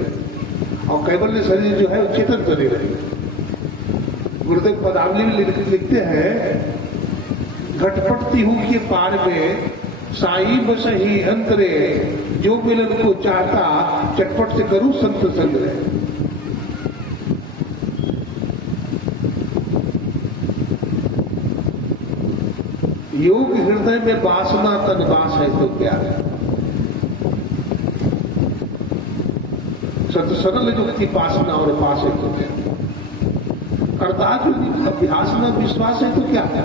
और कैवल्य शरीर जो है वो चेतन शरीर है। गुरुदेव पदावली में लिखते हैं, घटपटती हूं के पार में साई बस ही अंतरे, जो मिलन को चाहता चटपट से करूं संत संग रहे। योग हृदय में वासना तन वास है तो क्या है। सत सरल युक्ति वासना और पास है तो क्या, अर्थात अभ्यास में विश्वास है तो क्या क्या।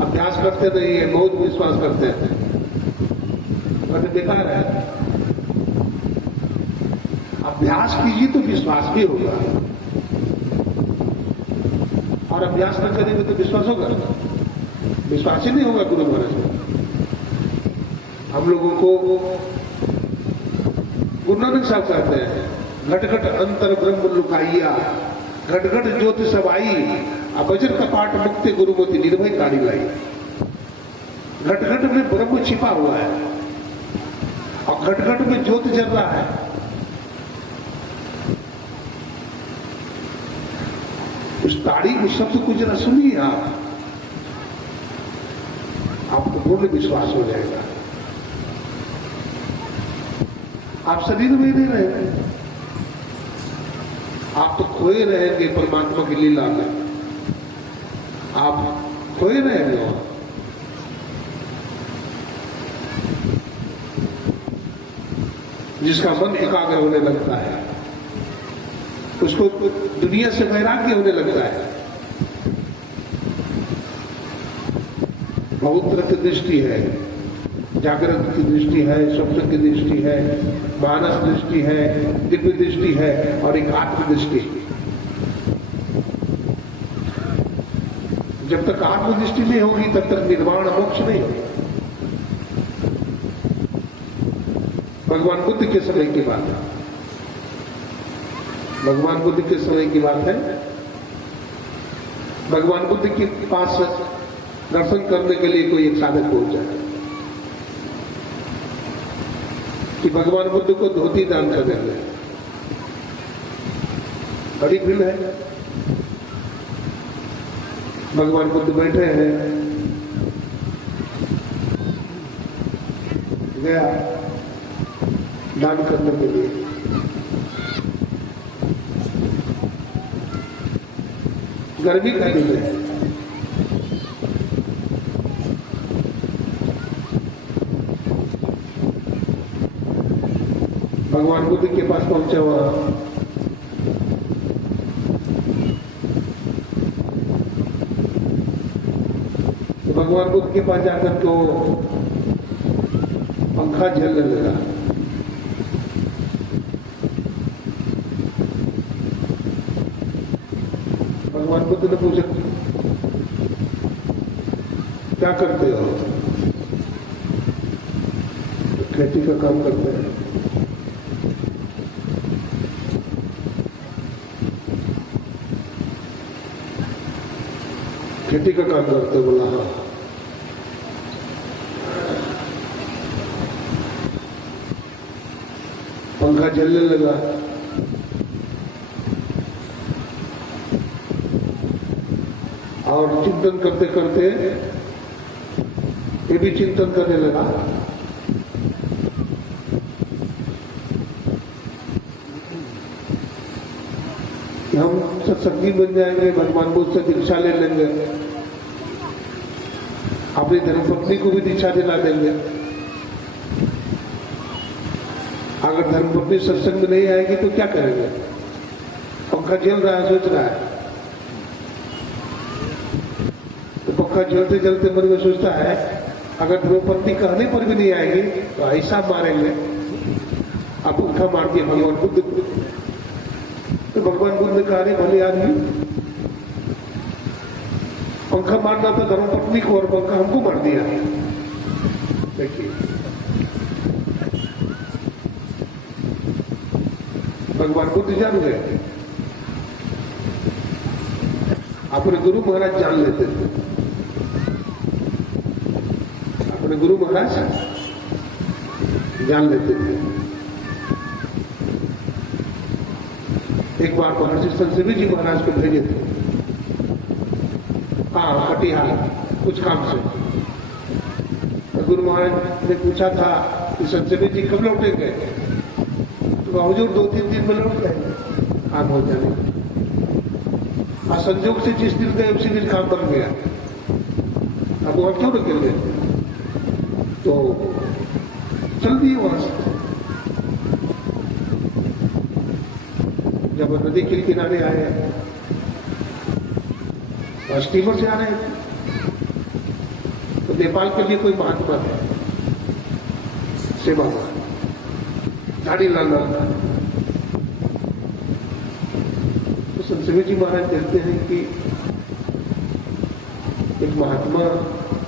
अभ्यास करते नहीं है, बहुत विश्वास करते हैं, बट बेकार है। अभ्यास कीजिए तो विश्वास भी होगा, और अभ्यास न करेंगे तो विश्वास होगा, विश्वास ही नहीं होगा। गुरु महाराज हम लोगों को गुरु नानक साहब कहते हैं, घट घट अंतर ब्रह्म लुकाइया, घट घट ज्योति सबाई, अबजर कपाट मुक्ति गुरुमति निर्भय काढ़ी लाई। घट घट में ब्रह्म छिपा हुआ है और घट घट में ज्योति जल रहा है। उस ताड़ी उस शब्द को जरा सुनिए आपको पूर्ण विश्वास हो जाएगा। आप शरीर में नहीं रहेंगे, आप तो खोए रहेंगे परमात्मा की लीला में, आप खोए रहेंगे वहां। जिसका मन एकाग्र होने लगता है उसको दुनिया से वैराग्य होने लगता है। बहुत तरह की दृष्टि है, जागृत की दृष्टि है, स्वप्न की दृष्टि है, मानस दृष्टि है, दिव्य दृष्टि है और एक आत्म दृष्टि। जब तक आत्मदृष्टि नहीं होगी तब तक निर्वाण मोक्ष नहीं होगा। भगवान बुद्ध के समय की बात है, भगवान बुद्ध के समय की बात है। भगवान बुद्ध के पास दर्शन करने के लिए कोई एक साधक पहुंचा कि भगवान बुद्ध को धोती दान कर देंगे। बड़ी भीड़ है, भगवान बुद्ध बैठे हैं, गया दान करने के लिए। गर्मी का दिन है, भगवान बुद्ध के पास पहुंचा हुआ तो भगवान बुद्ध के पास जाकर तो पंखा झलने लगा। भगवान बुद्ध ने पूछा क्या करते हो? खेती का काम करते हैं। खेती का काम करते, बोला हाँ। पंखा जलने लगा, और चिंतन करते करते ये भी चिंतन करने लगा कि हम सत्संगी बन जाएंगे, भगवान बुद्ध से दीक्षा ले लेंगे, अपनी धर्मपत्नी को भी दीक्षा दिला देंगे। अगर धर्मपत्नी सत्संग में नहीं आएगी तो क्या करेंगे? पंखा जल रहा है, सोच रहा है, तो पंखा जलते जलते मन में सोचता है अगर धर्मपत्नी कहने पर भी नहीं आएगी तो ऐसा मारेंगे। अब पंखा मार दिया भगवान बुद्ध को। तो भगवान बुद्ध ने कहा, भले आदमी, पंखा मारना था धर्मपत्नी को और पंखा हमको मार दिया। देखिए, भगवान बुद्ध जान गए, अपने गुरु महाराज जान लेते थे, अपने गुरु महाराज जान लेते थे। एक बार महर्षि संजीवी जी महाराज को भेजे थे, हाँ कटिहार, कुछ काम से। तो गुरु महाराज ने पूछा था कि संजीवी जी कब लौटेंगे, तो हुजूर 2-3 दिन में लौट जाएंगे काम हो जाने। और संजोग से जिस दिन गए उसी दिन काम बन गया। अब वहां क्यों रुकेंगे, तो चल दिए वहां से। जब नदी के किनारे आए, स्टीमर से आ रहे हैं, तो नेपाल के लिए कोई महात्मा है, सेवा गाड़ी लाना। तो संजीवी जी महाराज कहते हैं कि एक महात्मा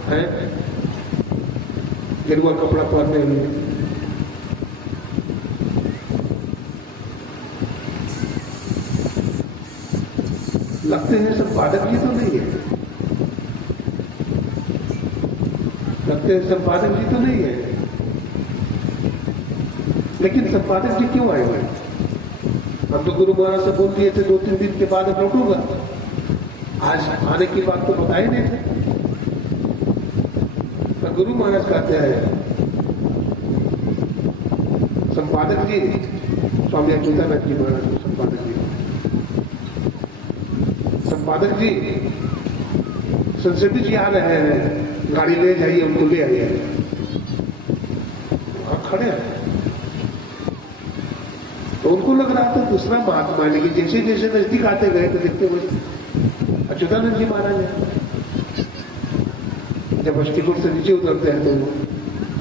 है गेरुआ कपड़ा पहने हुए, लगते हैं संपादक जी तो नहीं है, लगते हैं संपादक जी तो नहीं है, लेकिन संपादक जी क्यों आए हुए? हम तो गुरु महाराज से बोल दिए थे 2-3 दिन के बाद लौटूंगा, आज आने की बात तो बताए नहीं थे। तो गुरु महाराज कहते हैं संपादक जी, स्वामी अच्युतानंद जी महाराज, संपादक जी संजीवी जी आ रहे हैं, गाड़ी ले जाइए, उनको ले आइए। खड़े हैं, तो उनको लग रहा था दूसरा महात्मा, लेकिन जैसे जैसे नजदीक आते गए तो देखते हुए अच्युतानंद जी महाराज है। जब अष्टीपुर से नीचे उतरते हैं तो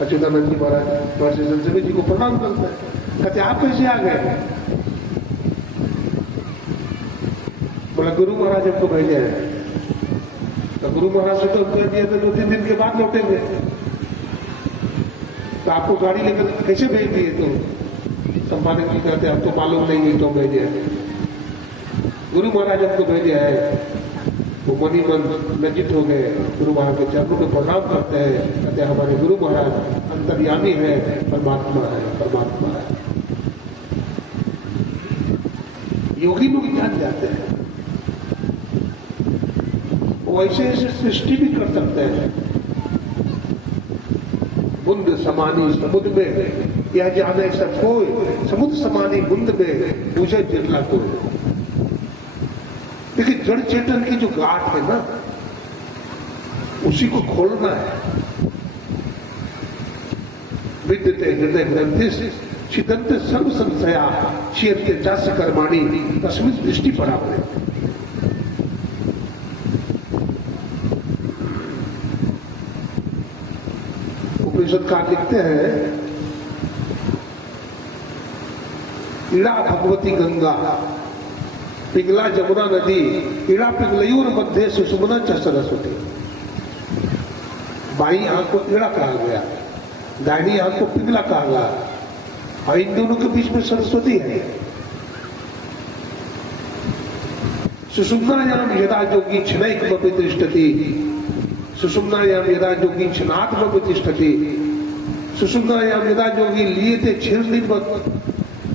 अच्युतानंद जी महाराज महर्षि संजीवी जी को प्रणाम करते हैं। कहते आप कैसे आ गए? बोला गुरु महाराज हमको भेजे हैं। तो गुरु महाराज से तो कह दिया था 2-3 दिन के बाद लौटेंगे, तो आपको गाड़ी लेकर कैसे भेज दिए? तो संपादक जी कहते हैं हमको मालूम नहीं है, तो भेजे हैं गुरु महाराज हमको भेजे हैं। वो मनी मन लज्जित हो गए, गुरु महाराज के चरणों में प्रणाम करते हैं, कहते हैं हमारे गुरु महाराज अंतर्यामी है, परमात्मा है, परमात्मा है। योगी लोग जान जाते हैं, वो ऐसे ऐसे सृष्टि भी कर सकते हैं। बुंद समानी समुद्र में यह जाने सब कोई, समुद्र समानी बुंद में पूछे जितना कोई। देखिए जड़ चेतन की जो गांठ है ना, उसी को खोलना है। विद्यते हृदय ग्रंथि छिदन्ते सर्व संशया क्षीयते चास्य कर्माणि तस्मिन् दृष्टि परावरे। उपनिषदकार लिखते हैं इड़ा भगवती गंगा पिघला जमुना नदी, इड़ा पिघलयूर मध्य सुषुम्ना च सरस्वती। बाई आंख को इड़ा कहा गया, दाहिनी आंख को पिघला कहा गया, और इन दोनों के बीच में सरस्वती है। सुषुम्नायाम यदा योगी क्षणैकमपि तिष्ठति, सुषुम्नायाम यदा योगी क्षणात्मपि तिष्ठति, सुषुम्नायाम यदा योगी लीयते क्षीरनिर्वत्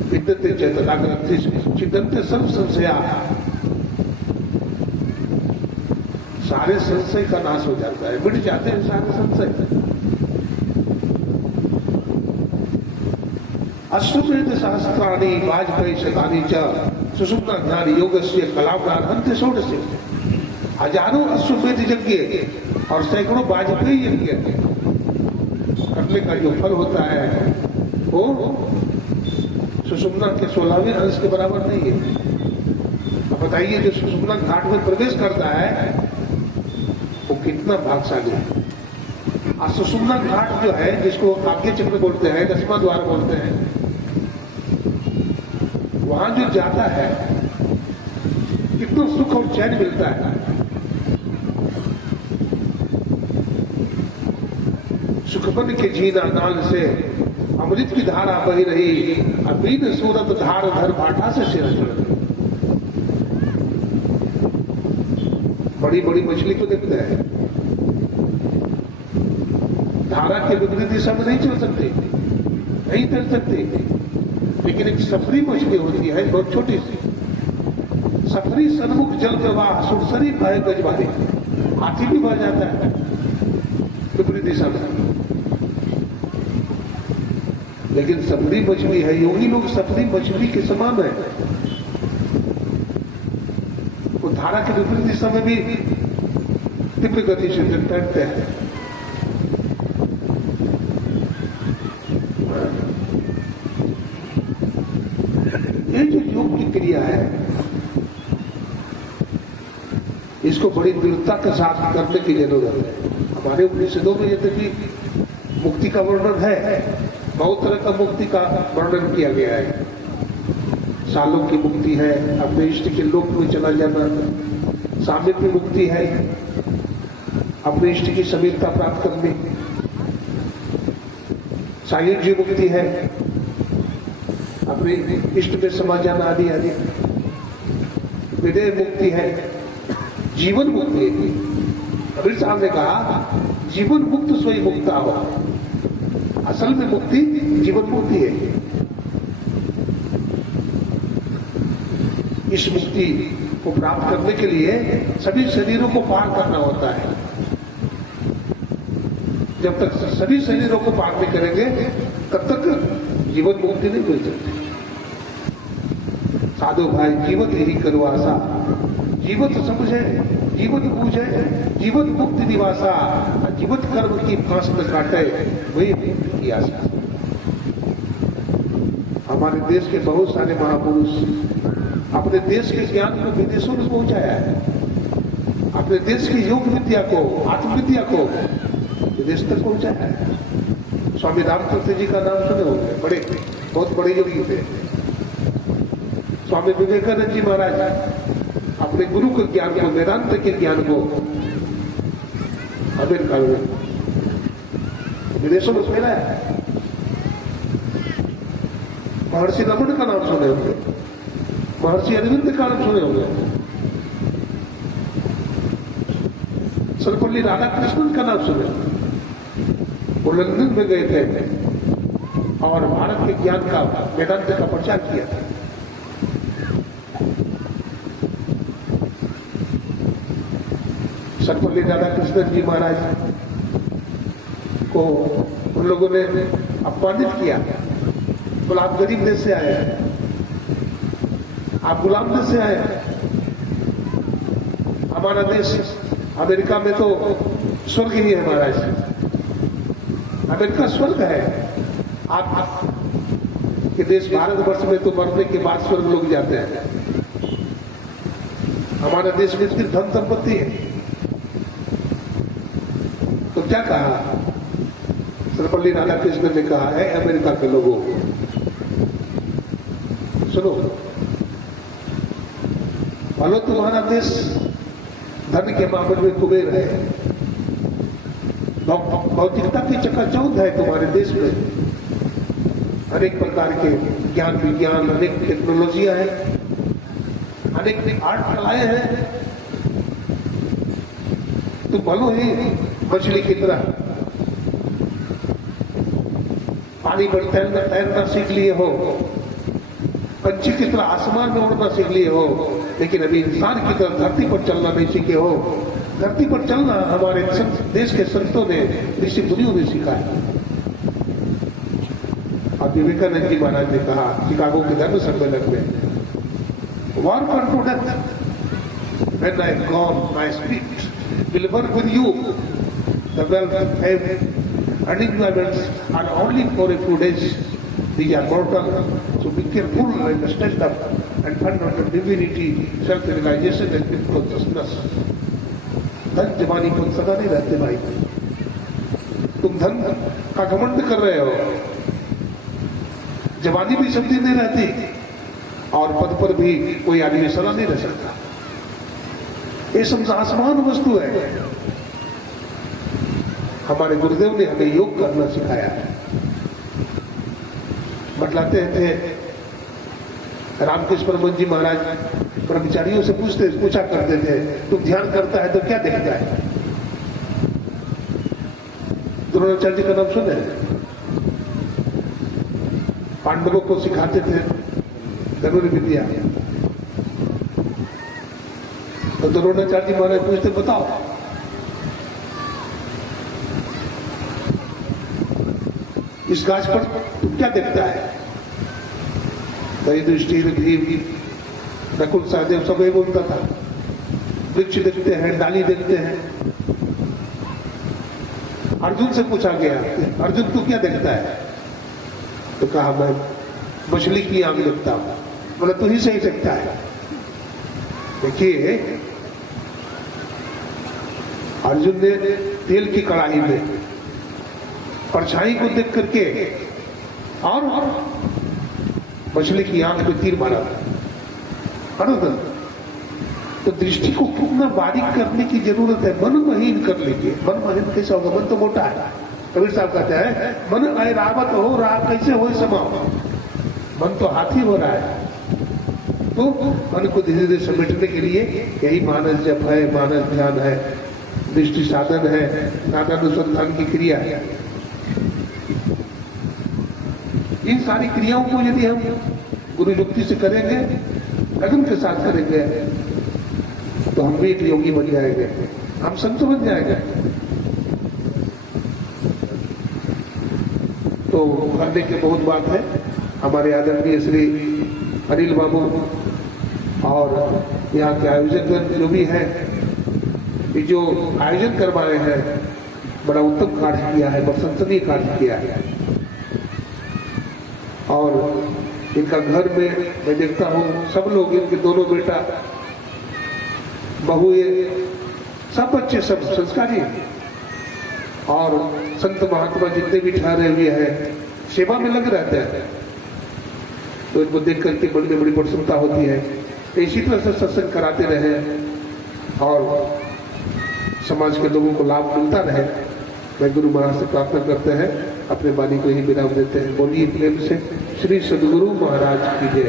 विद्यते चेतनाग्रंथि छिदन्ते सर्व संशया। सारे संशय का नाश हो जाता है, मिट जाते हैं सारे संशय। अश्वमेध सहस्त्राणि वाजपेयी शतानि च सुषुम्ना ध्यान योगस्य कलाप्रारंभते षोडशे। हजारों अश्वमेध यज्ञ और सैकड़ों वाजपेयी यज्ञ करने का जो फल होता है वो सुषुम्ना के 16वें अंश के बराबर नहीं है। अब बताइए जो सुषुम्ना घाट में प्रवेश करता है वो कितना भाग्यशाली है। और सुषुम्ना घाट जो है, जिसको आज्ञा चक्र बोलते हैं, 10वां द्वार बोलते हैं, वहां जो जाता है कितना सुख और चैन मिलता है। सुखबन के जीना नाल से अमृत की धारा बही रही, अबीन सूरत धार धर भाटा से सिर चढ़। बड़ी बड़ी मछली को देखते हैं, धारा के विपरीत दिशा में नहीं चल सकती, नहीं तैर सकती, लेकिन एक सफरी मछली होती है बहुत छोटी सी, सफरी सन्मुख जल प्रवाह सुरसरी भय गजवानी, हाथी भी बह जाता है विपरीत दिशा में, लेकिन सफरी मछली है। योगी लोग सफरी मछली के समान है, वो धारा के विपरीत दिशा में भी तीव्र गति से तैरते हैं। ये जो योग की क्रिया है, इसको बड़ी दृढ़ता के साथ करने की जरूरत है। हमारे उपनिषदों में यद्यपि मुक्ति का वर्णन है, बहुत तरह का मुक्ति का वर्णन किया गया है। सालों की मुक्ति है, अपने इष्ट के लोक में चला जाना, सामिप्य मुक्ति है, अपने इष्ट की समीपता प्राप्त करनी, सायुज्य मुक्ति है, अपने इष्ट में समा जाना आदि आदि। विदेह मुक्ति है, जीवन मुक्ति है। कबीर साहब ने कहा जीवन मुक्त स्वयं मुक्ता हो। असल में मुक्ति जीवन मुक्ति है। इस मुक्ति को प्राप्त करने के लिए सभी शरीरों को पार करना होता है। जब तक सभी शरीरों को पार नहीं करेंगे तब तक जीवन मुक्ति नहीं मिल सकती। साधु भाई जीवन यही करो आशा, जीवन समझे, जीवन पूजे, जीवन मुक्ति निवासा, जीवन कर्म की फांस न काटे, वही मुक्ति की आशा। हमारे देश के बहुत सारे महापुरुष अपने देश के ज्ञान को विदेशों में पहुंचाया है, अपने देश की योग विद्या को, आत्मविद्या को विदेश तक पहुंचाया है। स्वामी रामतीर्थ जी का नाम सुने होंगे, बड़े बहुत बड़े योगी थे। स्वामी विवेकानंद जी महाराज अपने गुरु के ज्ञान को, वेदांत के ज्ञान को अमेरिका में, विदेशों में फैलाया। महर्षि रमन का नाम सुने होंगे, महर्षि अरविंद का नाम सुने होंगे, सर्वपल्ली राधाकृष्णन का नाम सुने। वो लंदन में गए थे और भारत के ज्ञान का, वेदांत का प्रचार किया था। सर्वपल्ली राधाकृष्णन जी महाराज को उन लोगों ने अपमानित किया, बोला आप गरीब देश से आए हैं, आप गुलाम देश से आए हैं, हमारा देश अमेरिका में तो स्वर्ग ही है महाराज, अमेरिका स्वर्ग है, आप के देश भारतवर्ष में तो मरने के बाद स्वर्ग लोग जाते हैं, हमारा देश में सिर्फ धन संपत्ति है। तो क्या कहा सर्वपल्ली राधाकृष्णन ने, कहा है अमेरिका के लोगों सुनो, भलो तुम्हारा देश धन के मामले में कुबेर है, भौतिकता की चकाचौंध है तुम्हारे देश में, अनेक प्रकार के ज्ञान विज्ञान, अनेक टेक्नोलॉजियां हैं, अनेक आर्ट कलाएं हैं, तुम भलो ही मछली की तरह पानी पर तैरना सीख लिए हो, पंछी की तरह आसमान में उड़ना सीख लिए हो, लेकिन अभी इंसान की तरह धरती पर चलना नहीं सीखे हो। धरती पर चलना हमारे देश के संतों ने, ऋषि मुनियों ने सिखाया। और विवेकानंद जी महाराज ने कहा शिकागो के धर्म सम्मेलन में, war for to death, when I am gone, my spirit will work with you. The wealth, fame, and enjoyments are only for a few days. These are mortal, so be careful and stand up and find out the divinity, self-realization and self-consciousness. धन जवानी पद सदा नहीं रहते भाई, तुम धन का घमंड कर रहे हो, जवानी भी शब्द नहीं रहती और पद पर भी कोई आदमी सदा नहीं रह सकता। ये सब आसमान वस्तु है। हमारे गुरुदेव ने हमें योग करना सिखाया है। बतलाते थे रामकृष्ण परमहंस जी महाराज ब्रह्मचारियों से पूछा करते थे, तुम ध्यान करता है तो क्या दिखता है? द्रोणाचार्य जी का नाम सुने? पांडवों को सिखाते थे धनुर्विद्या। तो द्रोणाचार्य जी महाराज पूछते बताओ इस गाछ पर तू क्या देखता है? दही दृष्टि नकुल सहदेव सब ये बोलता था, वृक्ष देखते हैं, डाली देखते हैं। अर्जुन से पूछा गया, अर्जुन तू क्या देखता है? तो कहा मैं मछली की आंख देखता हूं। बोला तू ही सही देखता है। देखिए अर्जुन ने तेल की कड़ाही में परछाई को देख करके और मछली की आंख में तीर मारा था। तो दृष्टि को कितना बारीक करने की जरूरत है, मन महीन कर लीजिए। मन महीन कैसे होगा? मन तो मोटा है। कबीर साहब कहते हैं मन ऐरावत हो रहा कैसे हो समाओ, मन तो हाथी हो रहा है। तो मन को धीरे धीरे समेटने के लिए यही मानस जप है, मानस ध्यान है, दृष्टि साधन है, साधनानुसंधान की क्रिया है। इन सारी क्रियाओं को यदि हम गुरु युक्ति से करेंगे, लगन के साथ करेंगे, तो हम भी एक योगी बन जाएंगे, हम संत बन जाएंगे। तो करने की बहुत बात है। हमारे आदरणीय श्री अनिल बाबू और यहाँ के आयोजक जो भी हैं, जो आयोजन करवाए हैं, बड़ा उत्तम कार्य किया है, प्रशंसनीय कार्य किया है। और इनका घर में मैं देखता हूँ सब लोग, इनके दोनों बेटा बहू, ये सब बच्चे सब संस्कारी हैं और संत महात्मा जितने भी ठहरे हुए हैं सेवा में लगे रहते हैं। तो इनको देख करके बड़ी बड़ी प्रसन्नता होती है। इसी तरह से सत्संग कराते रहे और समाज के लोगों को लाभ मिलता रहे। मैं गुरु महाराज से प्रार्थना करते हैं, अपने वाणी को ही विराम देते हैं। बोलिए प्रेम से श्री सद्गुरु महाराज की जय।